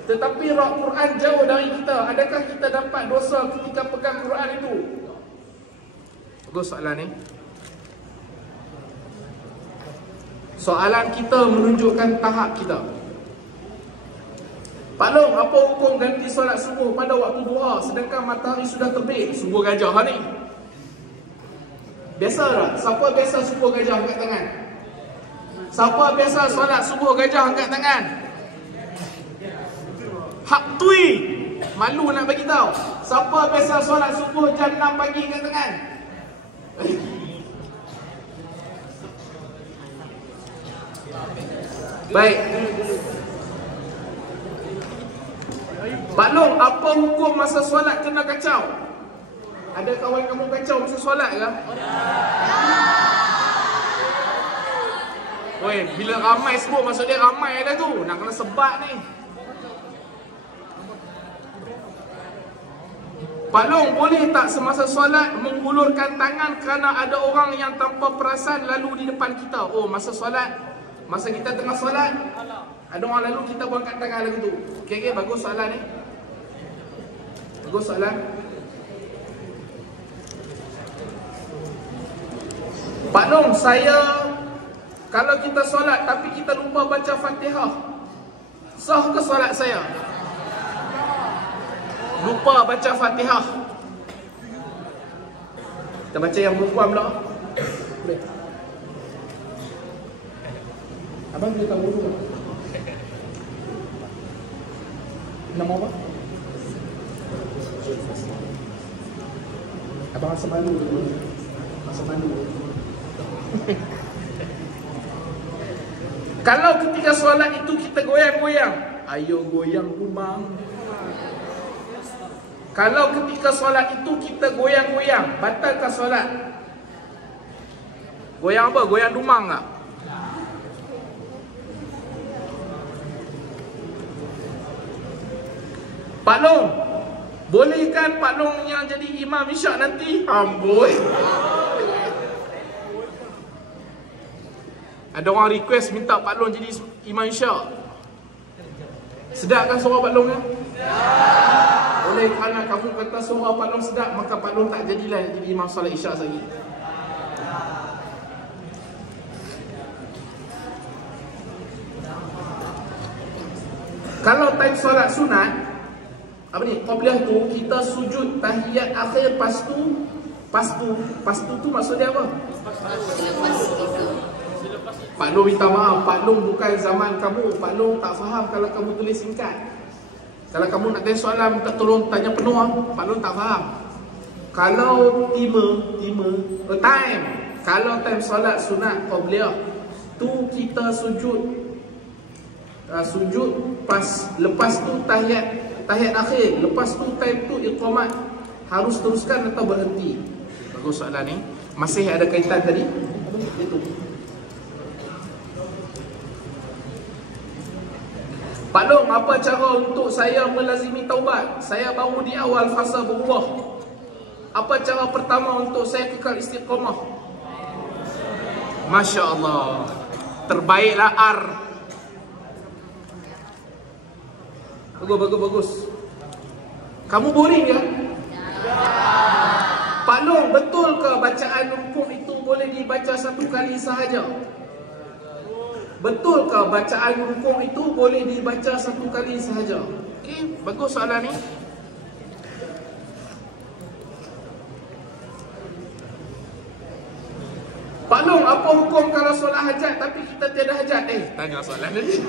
tetapi roh Quran jauh dari kita, adakah kita dapat dosa ketika pegang Quran itu? Bagus soalan ni. Soalan kita menunjukkan tahap kita. Pak Long, apa hukum ganti solat subuh pada waktu duha sedangkan matahari sudah terbit? Subuh gajah ni. Biasa tak? Siapa biasa subuh gajah angkat tangan? Siapa biasa solat subuh gajah angkat tangan? Hak tui. Malu nak bagi tahu. Siapa biasa solat subuh jam 6 pagi angkat tangan? Baik. Pak Long, apa hukum masa solat kena kacau? Ada kawan kamu kacau masa solat ke? Oi, bila ramai sebut maksud dia ramai dah tu. Nak kena sebat ni. Pak Long, boleh tak semasa solat mengulurkan tangan kerana ada orang yang tanpa perasan lalu di depan kita? Oh, masa solat, masa kita tengah solat, ada orang lalu kita pun angkat tangan lagu tu. Okey, bagus soalan ni. Bagus soalan. Pak Long, saya kalau kita solat tapi kita lupa baca Fatihah, sah ke solat saya? Lupa baca Fatihah. Kita baca yang perempuan pula. Boleh. Abang boleh tahu dulu. Nama apa? Abang rasa malu dulu. Rasa malu. Kalau ketika solat itu kita goyang-goyang, ayo goyang rumah. Kalau ketika solat itu kita goyang-goyang, batalkah solat? Goyang apa? Goyang dumang tak? Pak Long, bolehkan Pak Long yang jadi imam isyak nanti? Amboi. Ada orang request minta Pak Long jadi imam isyak. Sedap kan suara Pak Long ya? Oleh kerana kamu kata suara Pak Long sedap, maka Pak Long tak jadilah jadi imam solat isyak lagi. Kalau time solat sunat, apa ni, qabliyah tu kita sujud tahiyat akhir, pas tu tu maksud dia apa? Pak Long minta maaf, Pak Long bukan zaman kamu. Pak Long tak faham kalau kamu tulis singkat. Kalau kamu nak tanya soalan, minta tolong tanya penuh, Pak Long tak faham. Kalau time, kalau time solat sunat qabliyah tu kita sujud pas, lepas tu tahiyat akhir, lepas tu time tu iqamat, harus teruskan atau berhenti? Bagus soalan ni. Masih ada kaitan tadi? Itu. Pak Long, apa cara untuk saya melazimi taubat? Saya baru di awal fasa berubah. Apa cara pertama untuk saya kekal istiqamah? Masya Allah, terbaiklah R. Bagus. Kamu boring ya? Pak Long, betul ke bacaan rukuk itu boleh dibaca satu kali sahaja? Betul ke bacaan rukuk itu boleh dibaca satu kali sahaja? Okey, bagus soalan ni. Pak Long, apa hukum kalau solat hajat tapi kita tiada hajat? Tanya soalan ni.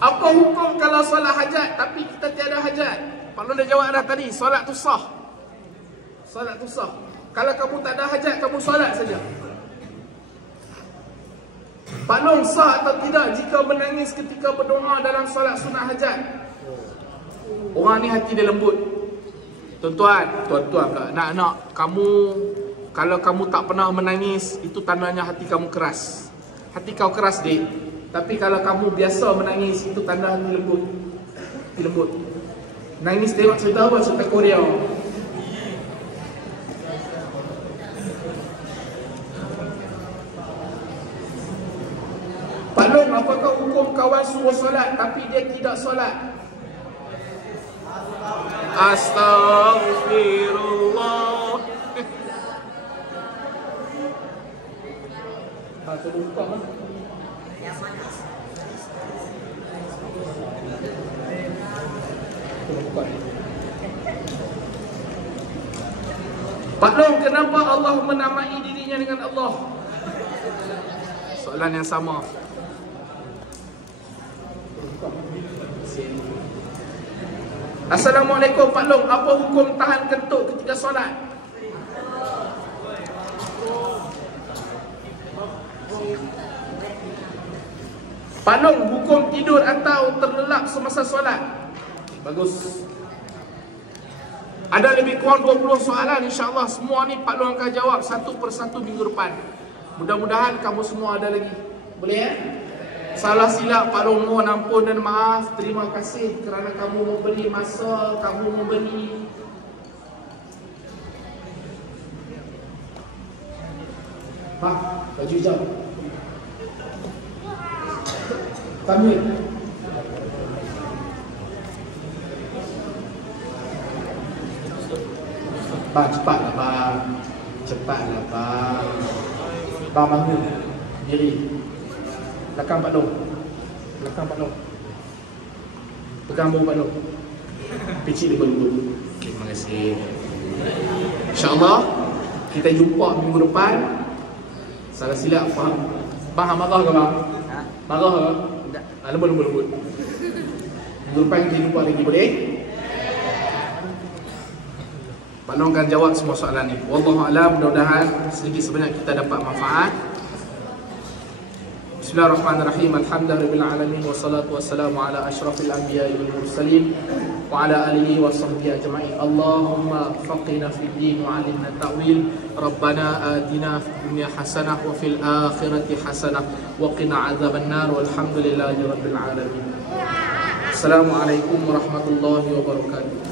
Apa hukum kalau solat hajat tapi kita tiada hajat? Pak Long dah jawab dah tadi, solat tu sah. Solat tu sah. Kalau kamu tak ada hajat, kamu solat saja. Pak Long, sah atau tidak jika menangis ketika berdoa dalam solat sunat hajat? Orang ni hati dia lembut. Tuan-tuan pula, nak kamu kalau kamu tak pernah menangis, itu tandanya hati kamu keras. Hati kau keras, dik. Tapi kalau kamu biasa menangis, itu tanda hati lembut. Hati lembut. Nangis tengok cerita apa? Cerita Korea. Pak Long, apakah hukum kawan suruh solat tapi dia tidak solat? Astaghfirullah. Tolong buka lah. Tolong buka. Pak Long, kenapa Allah menamai dirinya dengan Allah? Soalan yang sama. Assalamualaikum Pak Long, apa hukum tahan kentut ketika solat? Pak Long, hukum tidur atau terlelap semasa solat? Bagus. Ada lebih kurang 20 soalan, insyaAllah semua ni Pak Long akan jawab satu persatu minggu depan. Mudah-mudahan kamu semua ada lagi. Boleh ya? Salah silap Pak Long mohon ampun dan maaf. Terima kasih kerana kamu memberi masa, kamu memberi baju hijau kami. Cepatlah bang. Cepatlah bang. Bang manggil diri. Belakang Pak Long. Belakang Pak Long. Pegang bau Pak Long. Picit dia lembut. Terima kasih. InsyaAllah kita jumpa minggu depan. Salah silap faham. Bang marah ke bang? Marah ke? Tak. Lembut. Minggu depan kita jumpa lagi, boleh? Pak Long akan jawab semua soalan ni. Wallahualam, mudah-mudahan sedikit sebanyak kita dapat manfaat. Bismillahirrahmanirrahim. Alhamdulillahirabbil wassalatu wassalamu ala asyrafil anbiya'i wal mursalin wa ala alihi wa sahbihi ajma'in. Allahumma faqihna fid din wa 'allimna ta'wil. Rabbana atina fid dunya hasanah wa fil akhirati hasanah wa qina 'adzabannar. Walhamdulillahirabbil alamin. Assalamualaikum warahmatullahi wabarakatuh.